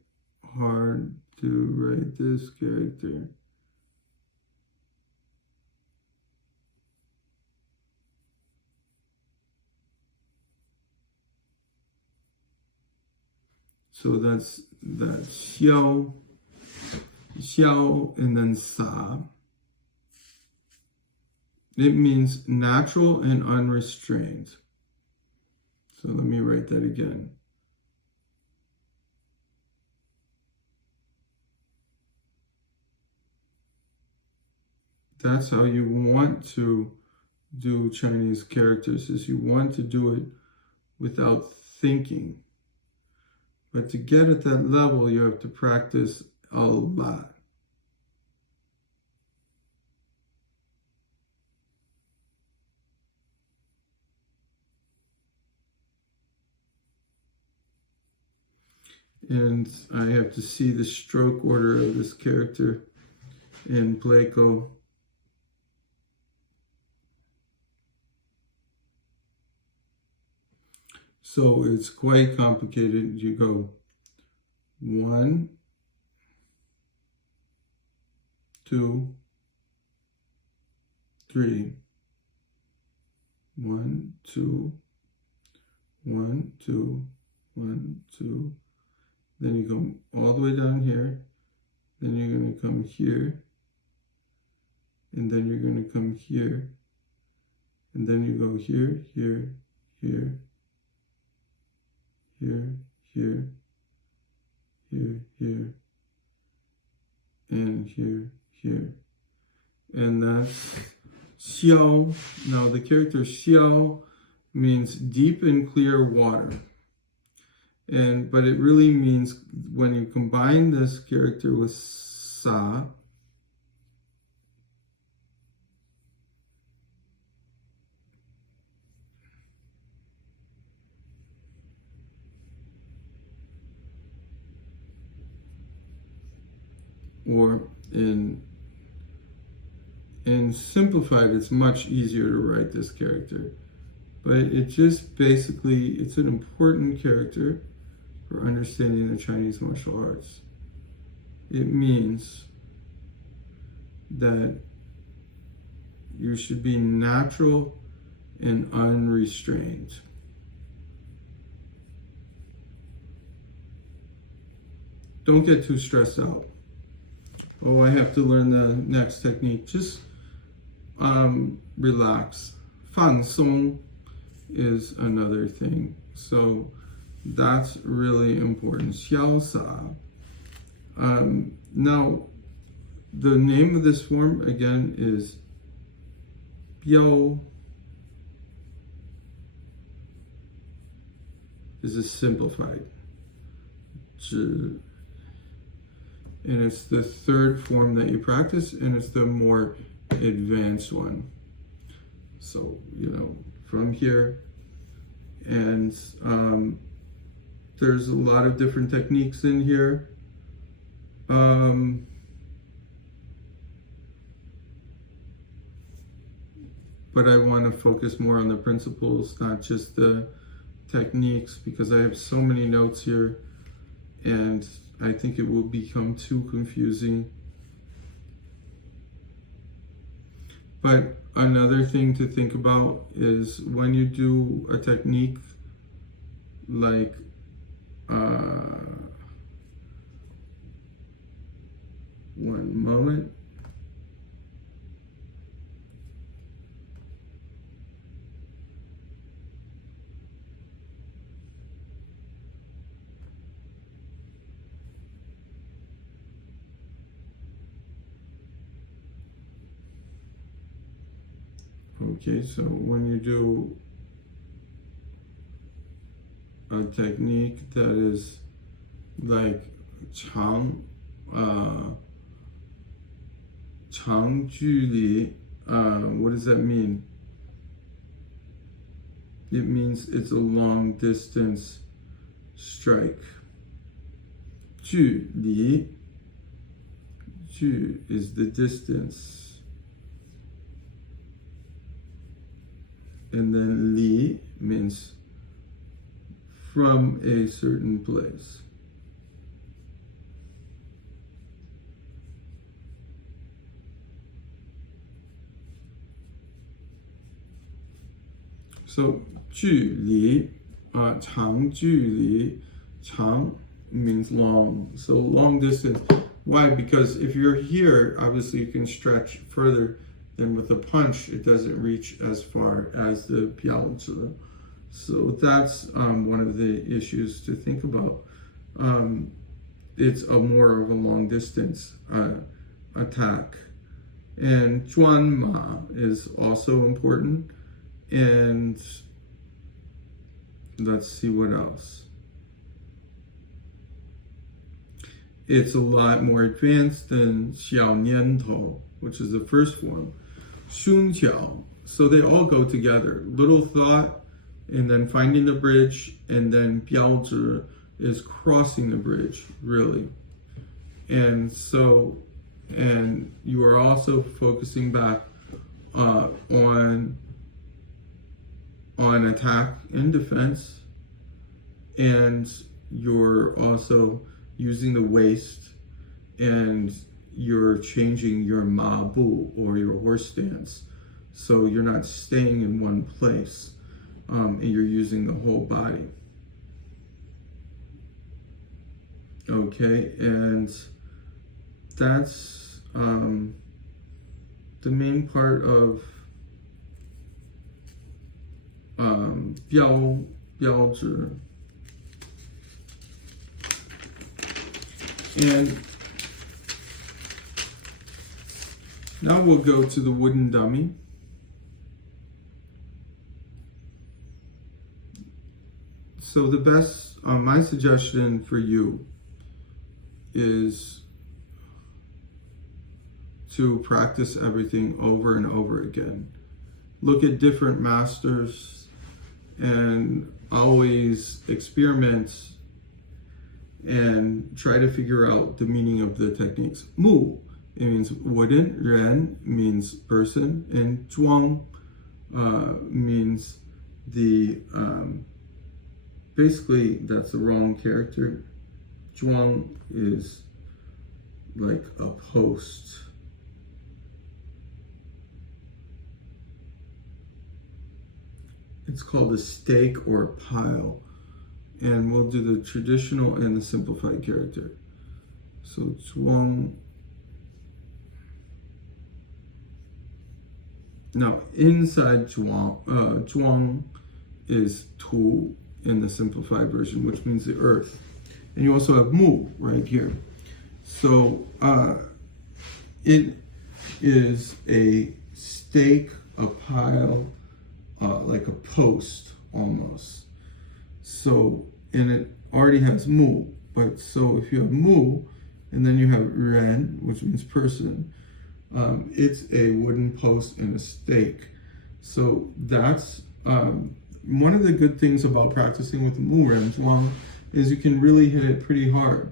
hard to write this character. So that's that xiao, and then sa. It means natural and unrestrained. So let me write that again. That's how you want to do Chinese characters, is you want to do it without thinking. But to get at that level, you have to practice a lot. And I have to see the stroke order of this character in Pleco. So it's quite complicated. You go 1, 2, 3, 1, 2, 1, 2, 1, 2. Then you come all the way down here. Then you're going to come here. And then you're going to come here. And then you go here, here, here, here, here, here, here, and here, here. And that's xiao. Now the character xiao means deep and clear water. But it really means when you combine this character with sa, or in simplified, it's much easier to write this character. But it just basically, it's an important character for understanding the Chinese martial arts. It means that you should be natural and unrestrained. Don't get too stressed out. Oh, I have to learn the next technique. Just relax. 放松 is another thing. So that's really important. 潇洒. Now, the name of this form again is 标. This is simplified. 指. And it's the third form that you practice, and it's the more advanced one. So, from here, and there's a lot of different techniques in here. But I want to focus more on the principles, not just the techniques, because I have so many notes here, and I think it will become too confusing But another thing to think about is when you do a technique like one moment. Okay, so when you do a technique that is like 长距离, what does that mean? It means it's a long distance strike. 距离, 距 is the distance. And then 离 means from a certain place. So 距离, 长距离, 长 means long, so long distance. Why? Because if you're here, obviously you can stretch further than with a punch. It doesn't reach as far as the 标志. So that's one of the issues to think about. It's more of a long distance attack. And 转马 is also important. And let's see what else. It's a lot more advanced than 小年头, which is the first form. 胸桥. So they all go together. Little thought, and then finding the bridge, and then 标志 is crossing the bridge, really. And so, and you are also focusing back on attack and defense, and you're also using the waist, and you're changing your ma bu, or your horse stance, so you're not staying in one place, and you're using the whole body. Okay, and that's the main part of 标志. And now we'll go to the wooden dummy. So the best, my suggestion for you is to practice everything over and over again. Look at different masters and always experiment and try to figure out the meaning of the techniques. Mu, it means wooden. Ren means person. And zhuang means the, basically that's the wrong character. Zhuang is like a post. It's called a stake or a pile. And we'll do the traditional and the simplified character. So zhuang. Now inside zhuang is tu in the simplified version, which means the earth. And you also have mu right here. So it is a stake, a pile, like a post almost. So, and it already has mu, but so if you have mu, and then you have ren, which means person, it's a wooden post and a stake. So that's one of the good things about practicing with mu and zhuang is you can really hit it pretty hard.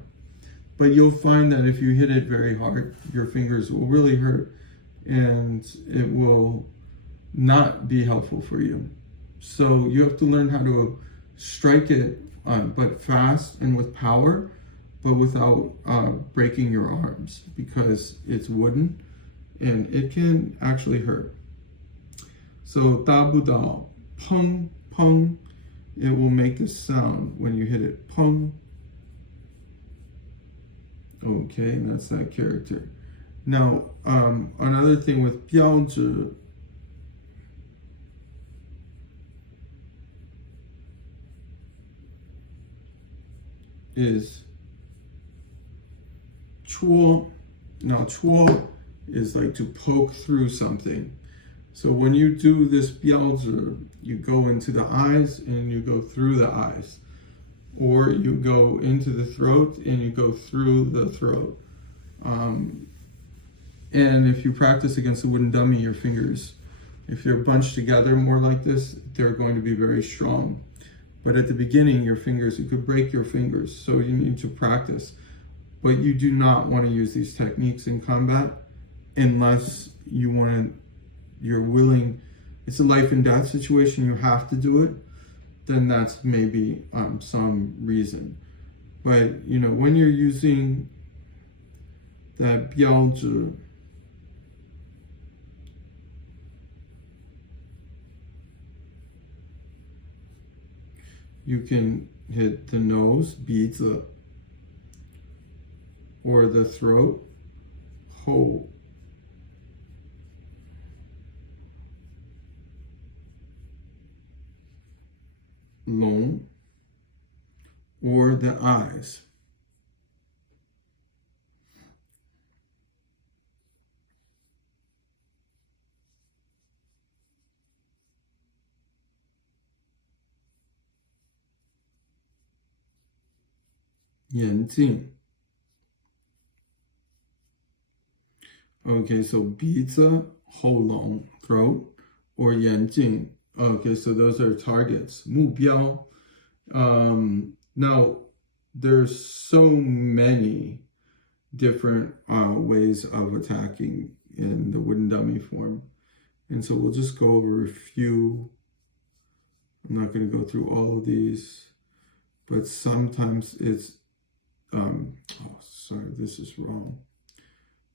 But you'll find that if you hit it very hard, your fingers will really hurt, and it will not be helpful for you. So you have to learn how to strike it, but fast and with power, but without breaking your arms, because it's wooden and it can actually hurt. So 打不到 peng peng, it will make this sound when you hit it peng. Okay, that's that character. Now, another thing with 标志 is 戳. Now, 戳 is like to poke through something. So when you do this 标志, you go into the eyes and you go through the eyes. Or you go into the throat and you go through the throat. And if you practice against a wooden dummy, your fingers, if they're bunched together more like this, they're going to be very strong. But at the beginning, your fingers, you could break your fingers. So you need to practice. But you do not want to use these techniques in combat unless you're willing, it's a life and death situation, you have to do it, then that's maybe some reason. But, when you're using that 标志, you can hit the nose, 鼻子, or the throat, 后. Long, or the eyes. Yanjing. Okay, so 鼻子, 喉咙, throat, or 眼睛. Okay, so those are targets. 目标. Now, there's so many different ways of attacking in the wooden dummy form. And so we'll just go over a few. I'm not going to go through all of these, but sometimes it's, sorry, this is wrong.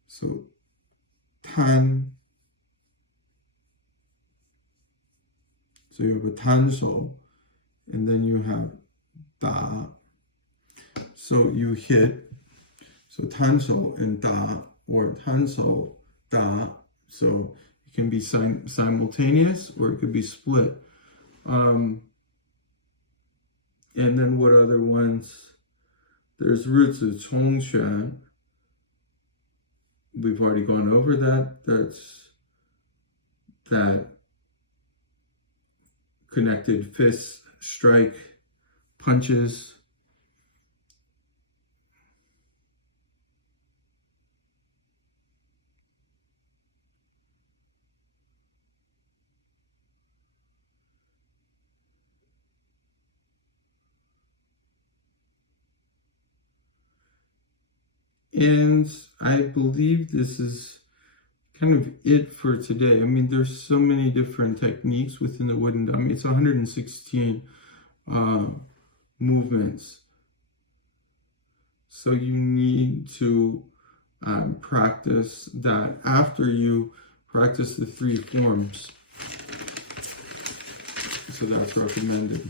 So, 摊. So you have a 摊手, and then you have 打. So you hit, so 摊手 and 打, or 摊手, 打. So it can be simultaneous, or it could be split. And then what other ones? There's 日子冲拳. We've already gone over that. That's that connected fists, strike, punches. And I believe this is kind of it for today. I mean, there's so many different techniques within the wooden dummy. It's 116 movements. So you need to practice that after you practice the 3 forms. So that's recommended.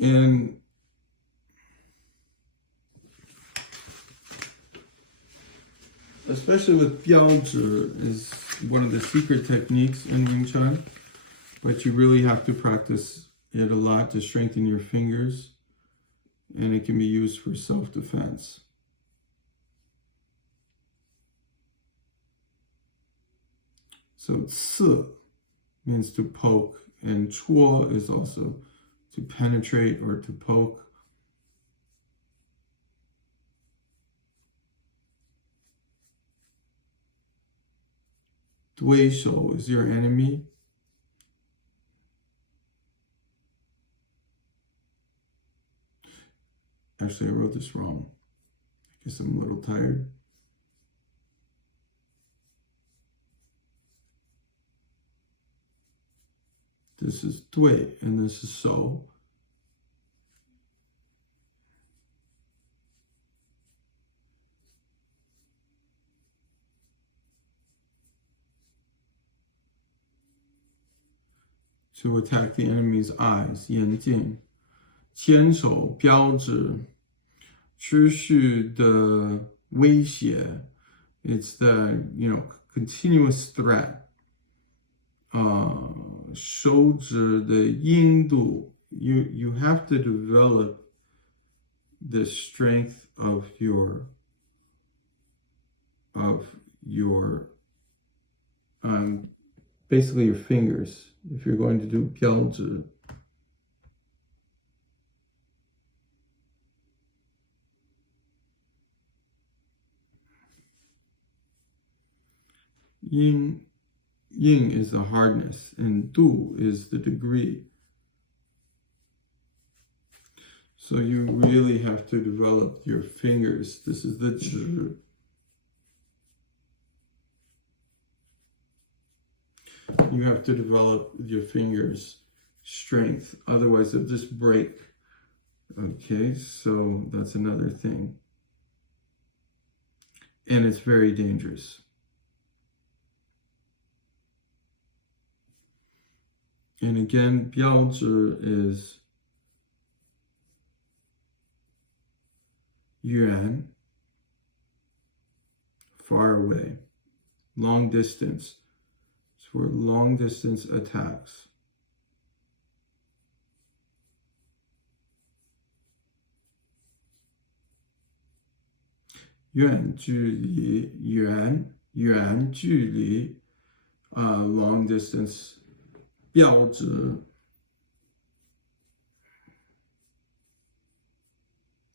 And especially with 标志 is one of the secret techniques in Wing Chun, but you really have to practice it a lot to strengthen your fingers, and it can be used for self-defense. So 刺 means to poke, and 戳 is also to penetrate or to poke. 对手 is your enemy. Actually, I wrote this wrong. I guess I'm a little tired. This is 对 and this is 手. to attack the enemy's eyes, 眼睛。牵手标志，持续的威胁。It's the continuous threat. 手指的硬度 you have to develop the strength of your basically your fingers if you're going to do 标志。Yin is the hardness, and du is the degree. So you really have to develop your fingers. This is the zhi. You have to develop your fingers' strength. Otherwise, they'll just break. Okay, so that's another thing. And it's very dangerous. And again, 标志 is 远, far away, long distance. It's for long distance attacks. Yuan 距离, yuan 距离, long distance 标志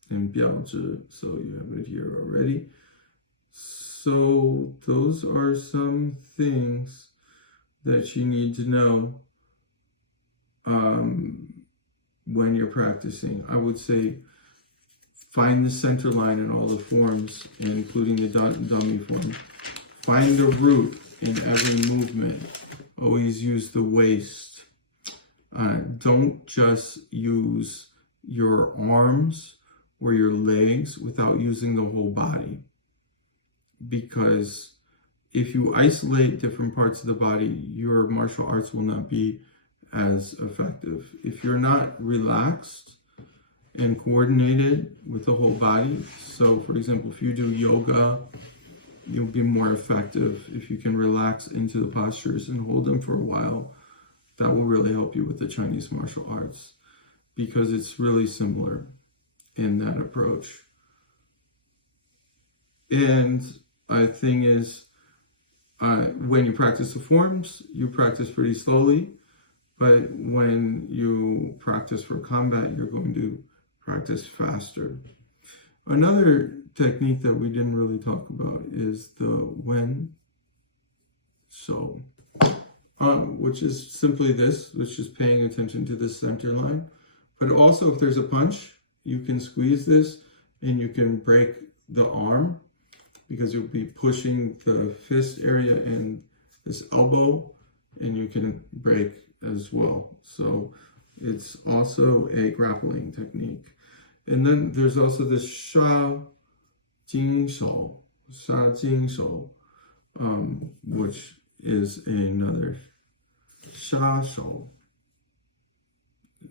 and 标志, so you have it here already. So those are some things that you need to know when you're practicing. I would say find the center line in all the forms, including the dummy form. Find the root in every movement. Always use the waist. Don't just use your arms or your legs without using the whole body. Because if you isolate different parts of the body, your martial arts will not be as effective. If you're not relaxed and coordinated with the whole body, so for example, if you do yoga, you'll be more effective if you can relax into the postures and hold them for a while. That will really help you with the Chinese martial arts because it's really similar in that approach. And the thing is, when you practice the forms, you practice pretty slowly, but when you practice for combat, you're going to practice faster. Another technique that we didn't really talk about is the wen so, which is simply this, which is paying attention to the center line. But also if there's a punch, you can squeeze this and you can break the arm because you'll be pushing the fist area and this elbow, and you can break as well. So it's also a grappling technique. And then there's also this sha jing shou, which is another sha shou.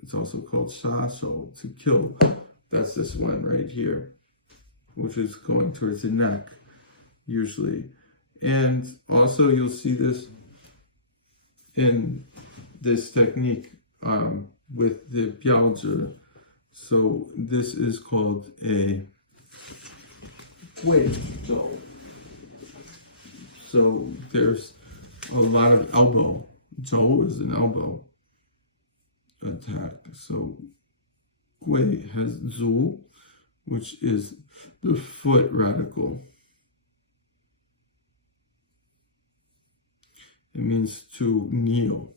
It's also called sha shou, to kill. That's this one right here, which is going towards the neck, usually. And also you'll see this in this technique with the 标志. So this is called a 对手. So there's a lot of elbow. 肘 is an elbow attack. So 贵 has 足, which is the foot radical. It means to kneel.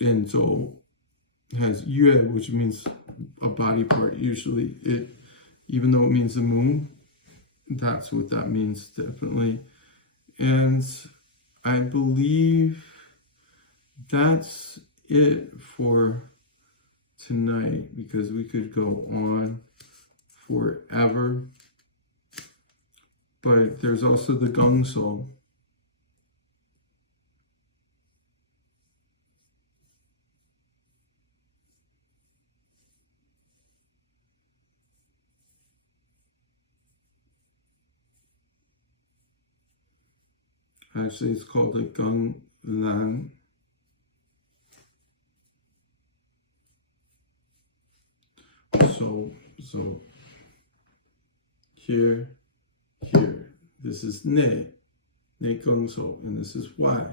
And 肘 has 月, which means a body part. Usually, even though it means the moon, that's what that means, definitely. And I believe that's it for tonight, because we could go on forever. But there's also the gong so. Actually, it's called the Gung Lan. So here, this is ne geng shou, and this is y,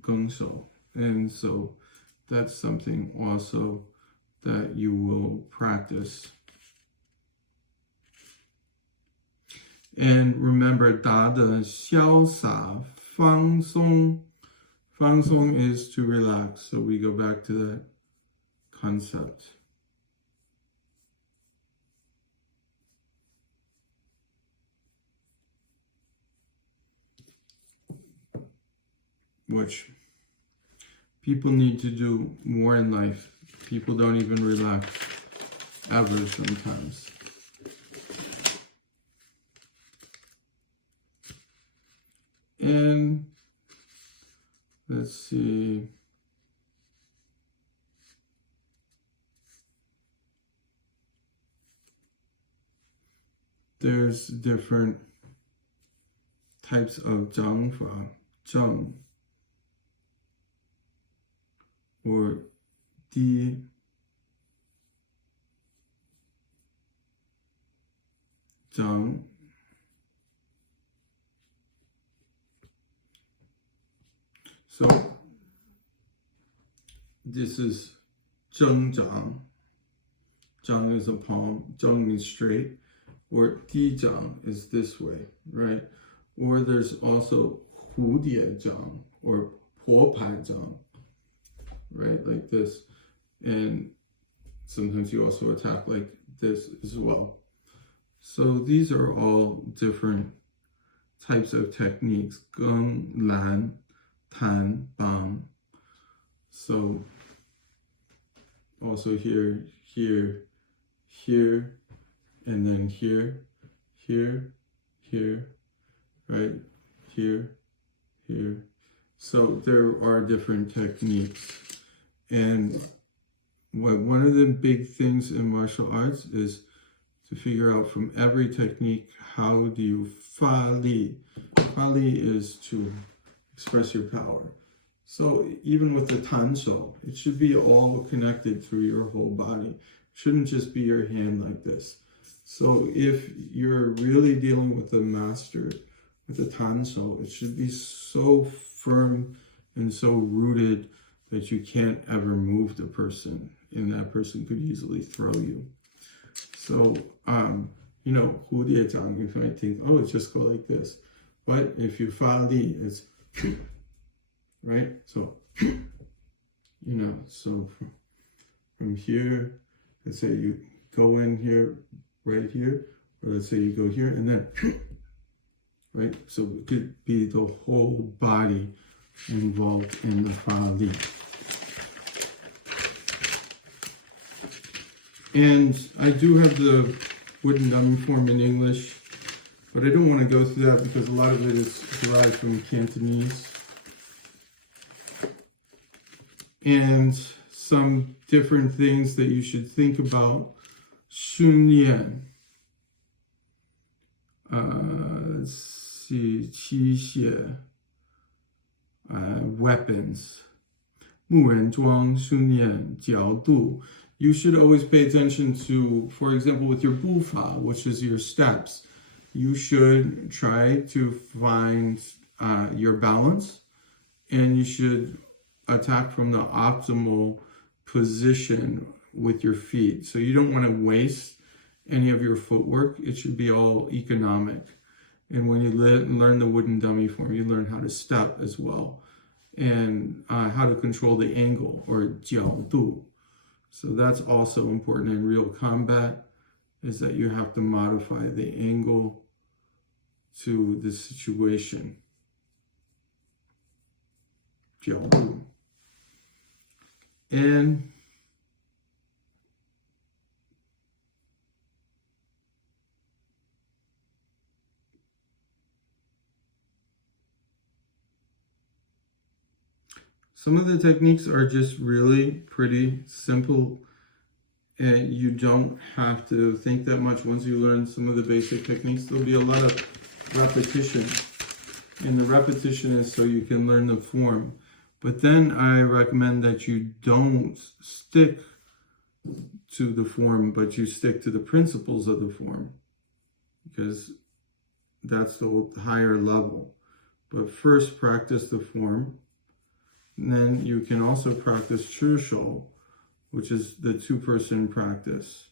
geng shou. And so that's something also that you will practice. And remember, da de xiao sa fang song. Fang song is to relax. So we go back to that concept. Which people need to do more in life. People don't even relax ever sometimes. And let's see. There's different types of zhang fa, zheng, or di, zheng. So this is zheng zhang. Zhang is a palm. Zheng means straight. Or di zhang is this way, right? Or there's also hu die zhang or po pai zhang, right? Like this. And sometimes you also attack like this as well. So these are all different types of techniques. Geng, lan, tan, bang. So also here, and then here, right? Here. So there are different techniques. And one of the big things in martial arts is to figure out from every technique, how do you fa li? Fa li is to express your power. So even with the tan shou, it should be all connected through your whole body. It shouldn't just be your hand like this. So if you're really dealing with a master, with the tan shou, it should be so firm and so rooted that you can't ever move the person, and that person could easily throw you. So, you know, hu die zhang, you might think, oh, it's just go like this. But if you fa li, it's right? So, you know, so from here, let's say you go in here, right here, or let's say you go here, and then, right? So it could be the whole body involved in the fa li. And I do have the wooden dummy form in English, but I don't want to go through that because a lot of it is derived from Cantonese. And some different things that you should think about. Shun Yan. Let's see, qi xie. Weapons. Mu ren zhuang, shun yan, jiao du. You should always pay attention to, for example, with your bu fa, which is your steps. You should try to find your balance, and you should attack from the optimal position with your feet. So you don't want to waste any of your footwork. It should be all economic. And when you learn the wooden dummy form, you learn how to step as well, and how to control the angle, or jiao du. So that's also important in real combat, is that you have to modify the angle to the situation. Jiao du. And some of the techniques are just really pretty simple, and you don't have to think that much. Once you learn some of the basic techniques, there'll be a lot of repetition. And the repetition is so you can learn the form. But then I recommend that you don't stick to the form, but you stick to the principles of the form, because that's the higher level. But first practice the form, and then you can also practice 持手, which is the two-person practice.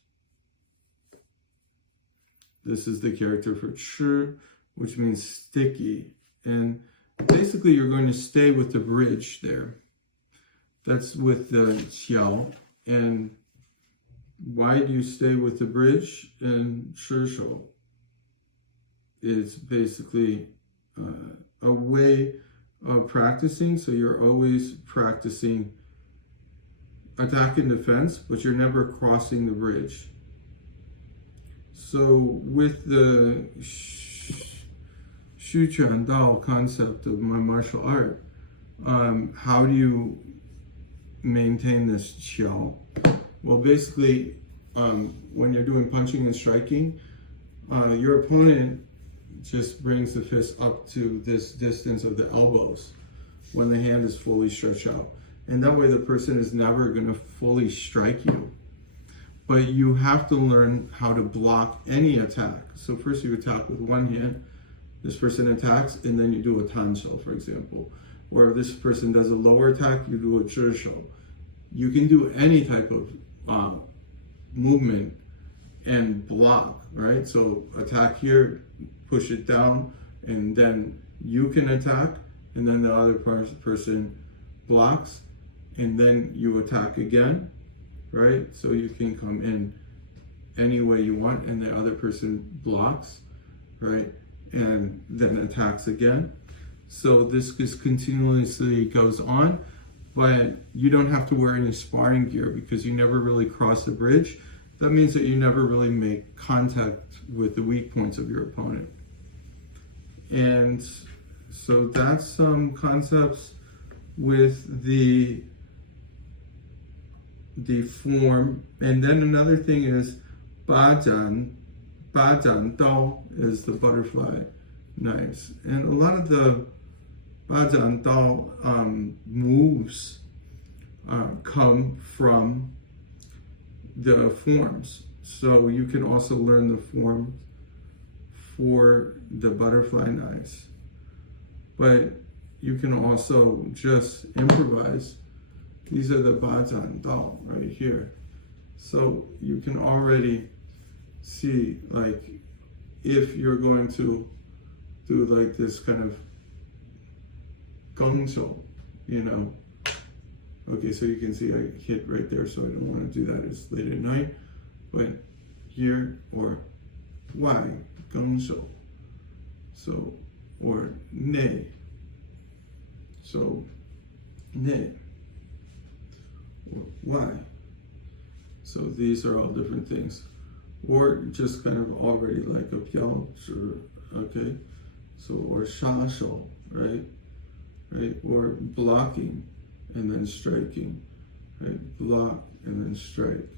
This is the character for 持, which means sticky. And basically you're going to stay with the bridge there. That's with the 桥. And why do you stay with the bridge in 持手? It's basically a way of practicing. So you're always practicing attack and defense, but you're never crossing the bridge. So with the 虚拳道 concept of my martial art, how do you maintain this 桥? Well, basically, when you're doing punching and striking, your opponent just brings the fist up to this distance of the elbows when the hand is fully stretched out. And that way the person is never going to fully strike you. But you have to learn how to block any attack. So first you attack with one hand, this person attacks, and then you do a 弹手, for example. Or if this person does a lower attack, you do a 直手. You can do any type of movement and block, right? So attack here, push it down, and then you can attack, and then the other person blocks, and then you attack again, right? So you can come in any way you want, and the other person blocks, right? And then attacks again. So this just continuously goes on, but you don't have to wear any sparring gear because you never really cross the bridge. That means that you never really make contact with the weak points of your opponent. And so that's some concepts with the form. And then another thing is 八斩刀 is the butterfly knives. And a lot of the 八斩刀moves come from the forms. So you can also learn the form for the butterfly knives. But you can also just improvise. These are the 八斩刀 right here. So you can already see, like, if you're going to do like this kind of 拱手, you know. Okay, so you can see I hit right there, so I don't want to do that. It's late at night. But here, or 外 拱手. So, or 内. So, 内. Or 外. So these are all different things. Or just kind of already like a 标志, okay? So, or 杀手, right? Right? Or blocking and then striking, right? Block and then strike.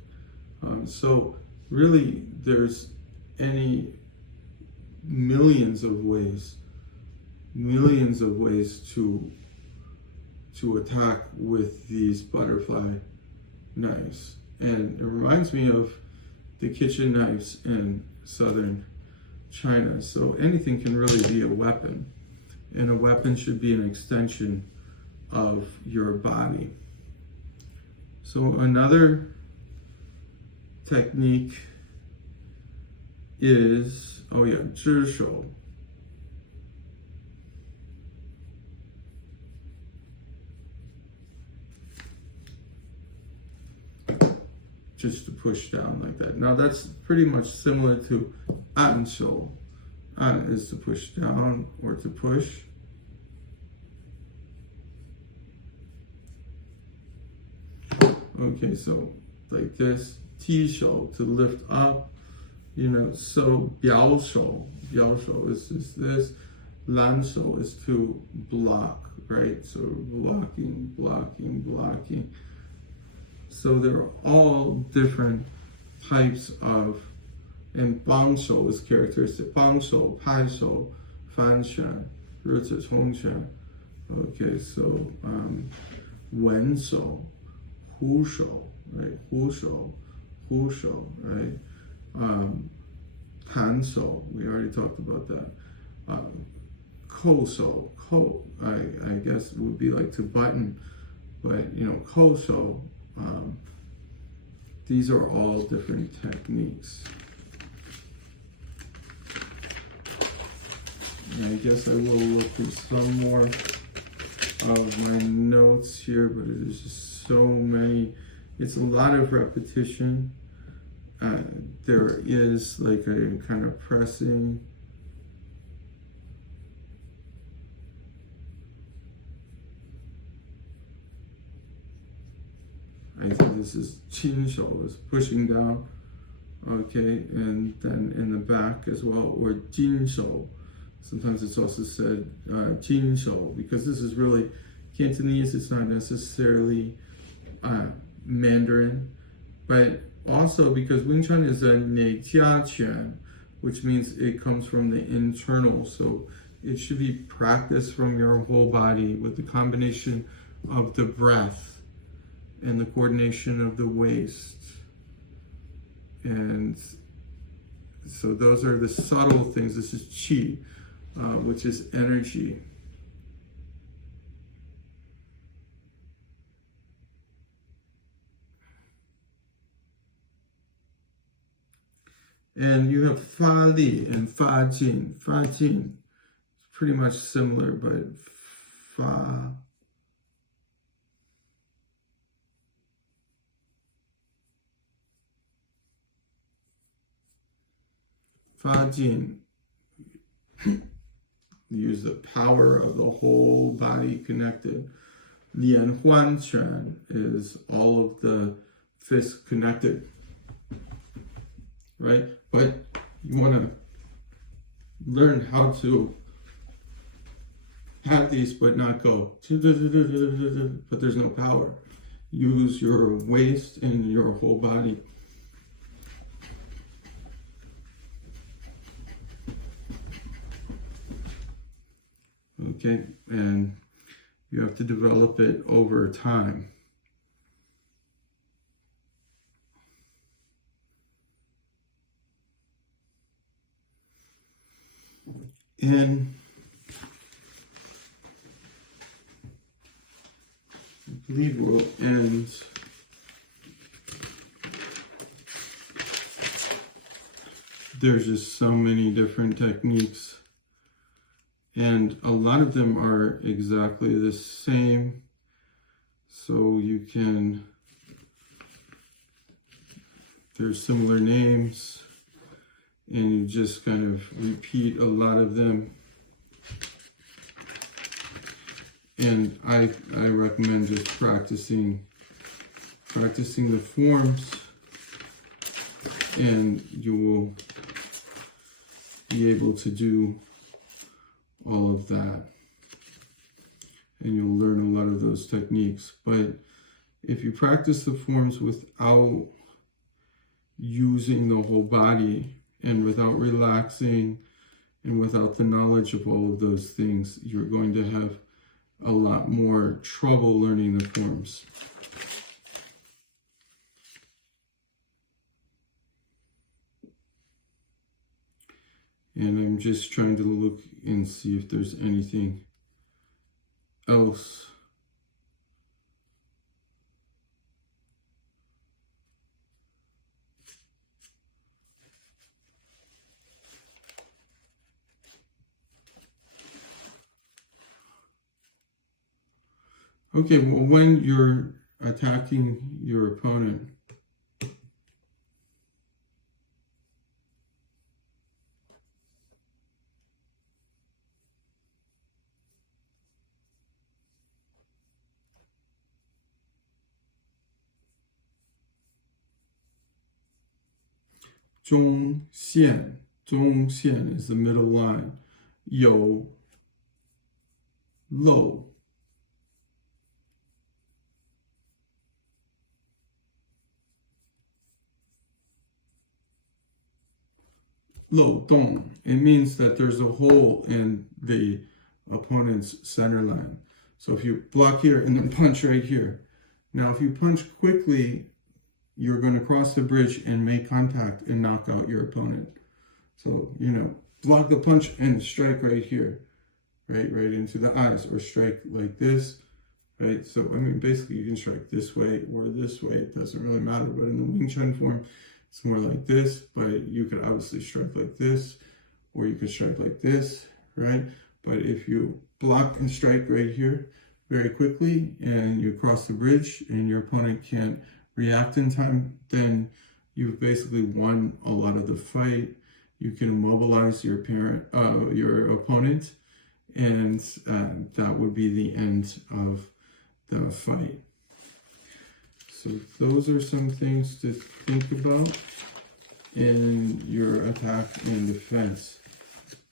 So really there's millions of ways to attack with these butterfly knives. And it reminds me of the kitchen knives in southern China. So anything can really be a weapon. And a weapon should be an extension of your body. So another technique is, 只手. Just to push down like that. Now that's pretty much similar to 按手. 按 is to push down or to push. Okay, so like this. 踢手 to lift up, you know. So 表手 is this. 拦手 is to block, right? So blocking. So they're all different types of, and 帮手 is characteristic. 帮手, 拍手, 翻旋.日子冲拳. Okay, so 文手, 呼手, right? 呼手, right? 弹手, we already talked about that. 扣手, I guess would be like to button, but 扣手, these are all different techniques. And I guess I will look through some more of my notes here, but it is just so many. It's a lot of repetition. There is like a kind of pressing. I think this is chin shou, is pushing down. Okay, and then in the back as well, or jin shou. Sometimes it's also said jin shou, because this is really Cantonese. It's not necessarily Mandarin, but also because Wing Chun is a neijia quan, which means it comes from the internal. So it should be practiced from your whole body with the combination of the breath and the coordination of the waist. And so those are the subtle things. This is qi, which is energy. And you have fa li and fa jin. Fa jin is pretty much similar, but fa. Fa jin. Use the power of the whole body connected. Lian huan quan is all of the fists connected. Right? But you want to learn how to have these but not go. But there's no power. Use your waist and your whole body. Okay, and you have to develop it over time. And I believe we'll end there's just so many different techniques, and a lot of them are exactly the same. So you can, there's similar names, and you just kind of repeat a lot of them. And I recommend just practicing the forms, and you will be able to do all of that, and you'll learn a lot of those techniques. But if you practice the forms without using the whole body and without relaxing and without the knowledge of all of those things, you're going to have a lot more trouble learning the forms. And I'm just trying to look and see if there's anything else. Okay, well, when you're attacking your opponent, zhong xian is the middle line. You lou. Lou dong. It means that there's a hole in the opponent's center line. So if you block here and then punch right here. Now, if you punch quickly, you're going to cross the bridge and make contact and knock out your opponent. So, block the punch and strike right here, right into the eyes, or strike like this, right? So, basically you can strike this way or this way. It doesn't really matter. But in the Wing Chun form, it's more like this, but you could obviously strike like this, or you could strike like this, right? But if you block and strike right here very quickly and you cross the bridge and your opponent can't react in time, then you've basically won a lot of the fight. You can immobilize your opponent, and that would be the end of the fight. So those are some things to think about in your attack and defense.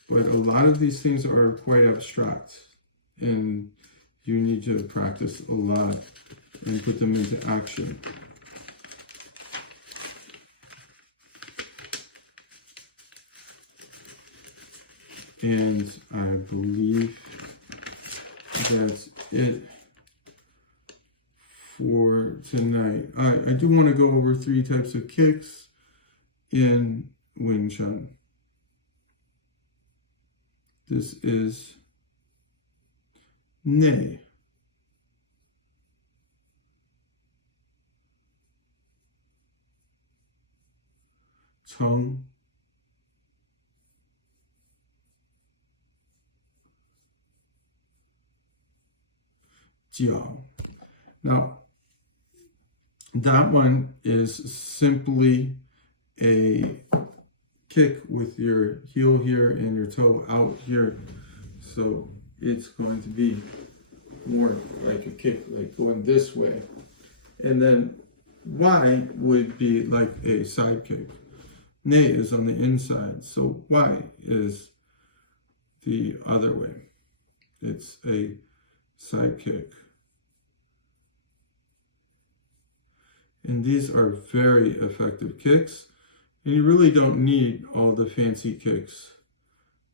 But a lot of these things are quite abstract, and you need to practice a lot and put them into action. And I believe that's it for tonight. I do want to go over 3 types of kicks in Wing Chun. This is nei. Cheng. Jiao. Now, that one is simply a kick with your heel here and your toe out here. So it's going to be more like a kick, like going this way. And then Y would be like a side kick. Nei is on the inside, so Y is the other way. It's a side kick. And these are very effective kicks. And you really don't need all the fancy kicks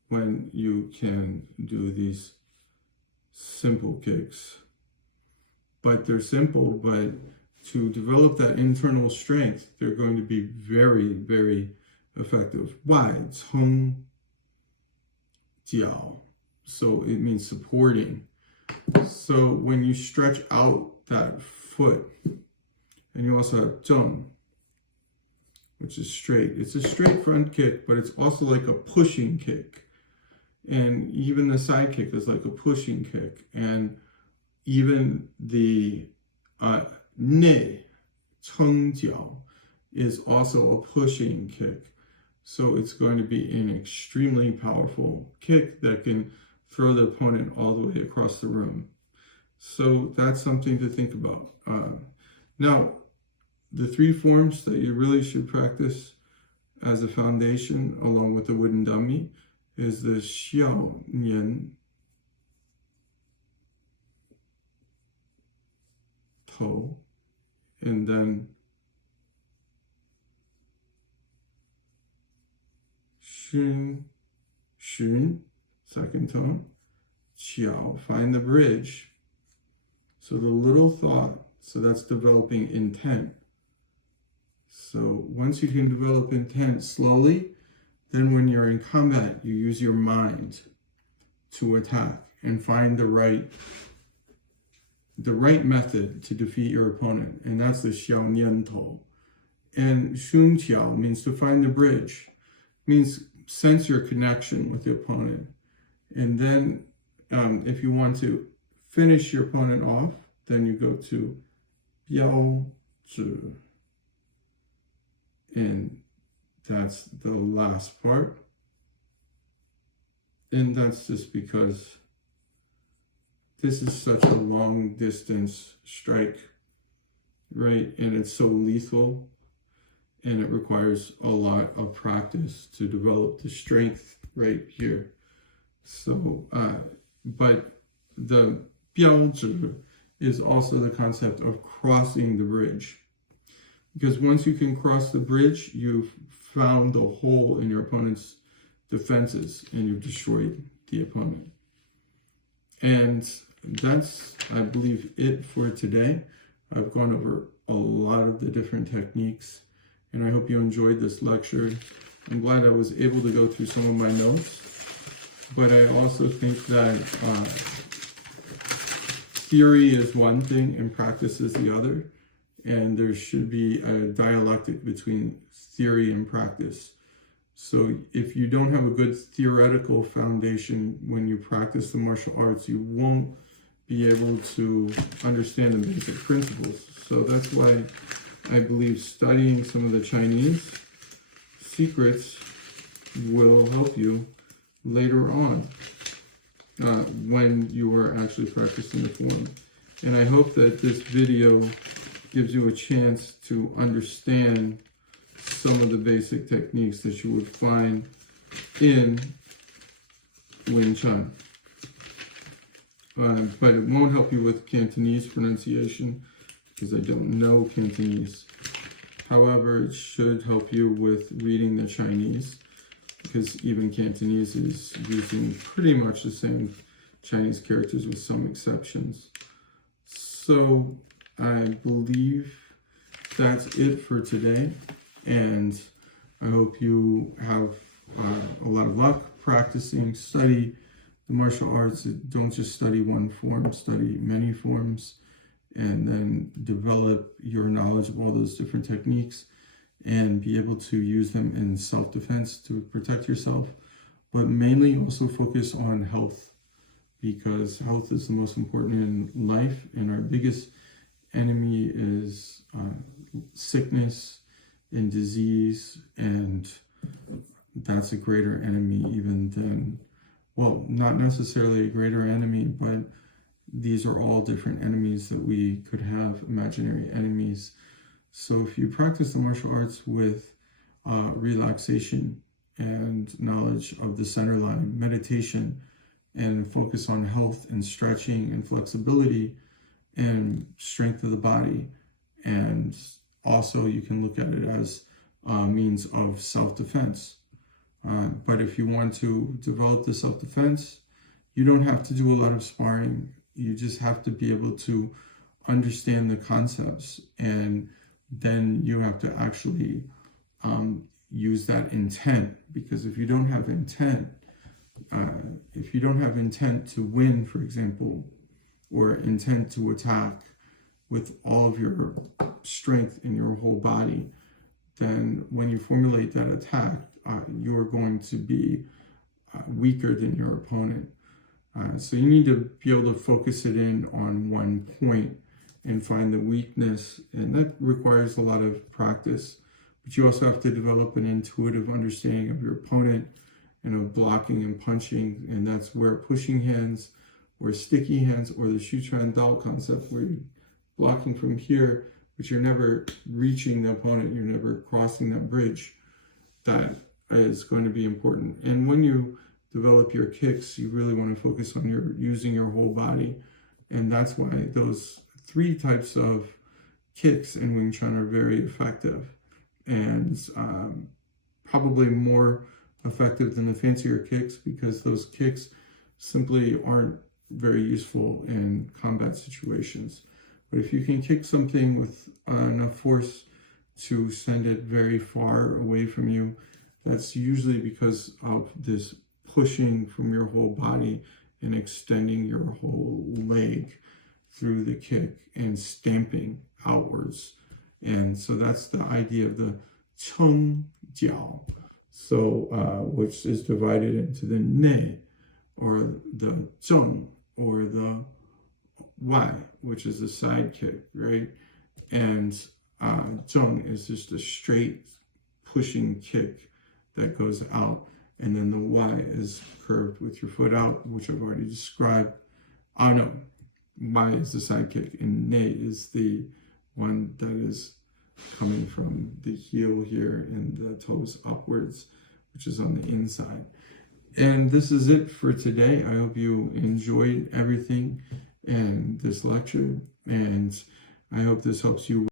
when you can do these simple kicks. But they're simple, but to develop that internal strength, they're going to be very, very effective. Why? Cong jiao. So it means supporting. So when you stretch out that foot, and you also have zheng, which is straight. It's a straight front kick, but it's also like a pushing kick. And even the side kick is like a pushing kick. And even the nei, cheng jiao, is also a pushing kick. So it's going to be an extremely powerful kick that can throw the opponent all the way across the room. So that's something to think about. Now, the 3 forms that you really should practice as a foundation, along with the wooden dummy, is the xiao nian tou, and then xun, second tone, qiao, find the bridge. So the little thought, so that's developing intent. So once you can develop intent slowly, then when you're in combat, you use your mind to attack and find the right method to defeat your opponent. And that's the xiao nian tou. And xun qiao means to find the bridge, means sense your connection with the opponent. And then if you want to finish your opponent off, then you go to biao zhi. And that's the last part. And that's just because this is such a long distance strike, right? And it's so lethal, and it requires a lot of practice to develop the strength right here. So, but the biao zhi is also the concept of crossing the bridge. Because once you can cross the bridge, you've found the hole in your opponent's defenses and you've destroyed the opponent. And that's, I believe, it for today. I've gone over a lot of the different techniques, and I hope you enjoyed this lecture. I'm glad I was able to go through some of my notes, but I also think that theory is one thing and practice is the other, and there should be a dialectic between theory and practice. So if you don't have a good theoretical foundation when you practice the martial arts, you won't be able to understand the basic principles. So that's why I believe studying some of the Chinese secrets will help you later on when you are actually practicing the form. And I hope that this video gives you a chance to understand some of the basic techniques that you would find in Wing Chun. But it won't help you with Cantonese pronunciation because I don't know Cantonese. However, it should help you with reading the Chinese because even Cantonese is using pretty much the same Chinese characters with some exceptions. So I believe that's it for today, and I hope you have a lot of luck practicing. Study the martial arts. Don't just study one form, study many forms, and then develop your knowledge of all those different techniques and be able to use them in self-defense to protect yourself, but mainly also focus on health, because health is the most important in life, and our biggest enemy is sickness and disease, and that's a greater enemy even than, well, not necessarily a greater enemy, but these are all different enemies that we could have, imaginary enemies. So if you practice the martial arts with relaxation and knowledge of the center line, meditation, and focus on health and stretching and flexibility and strength of the body, and also you can look at it as a means of self-defense. But if you want to develop the self-defense, you don't have to do a lot of sparring. You just have to be able to understand the concepts, and then you have to actually use that intent, because if you don't have intent, to win, for example, or intent to attack with all of your strength in your whole body, then when you formulate that attack, you're going to be weaker than your opponent. So you need to be able to focus it in on one point and find the weakness, and that requires a lot of practice. But you also have to develop an intuitive understanding of your opponent and of blocking and punching, and that's where pushing hands or sticky hands or the 虚拳道 concept, where you're blocking from here, but you're never reaching the opponent, you're never crossing that bridge, that is going to be important. And when you develop your kicks, you really want to focus on using your whole body, and that's why those 3 types of kicks in Wing Chun are very effective, and probably more effective than the fancier kicks, because those kicks simply aren't very useful in combat situations. But if you can kick something with enough force to send it very far away from you, that's usually because of this pushing from your whole body and extending your whole leg through the kick and stamping outwards. And so that's the idea of the cheng jiao, so which is divided into the nei, or the zheng, or the wai, which is the side kick, right? And zheng is just a straight pushing kick that goes out, and then the wai is curved with your foot out, which I've already described. No, wai is the side kick, and nei is the one that is coming from the heel here and the toes upwards, which is on the inside. And this is it for today. I hope you enjoyed everything in this lecture, and I hope this helps you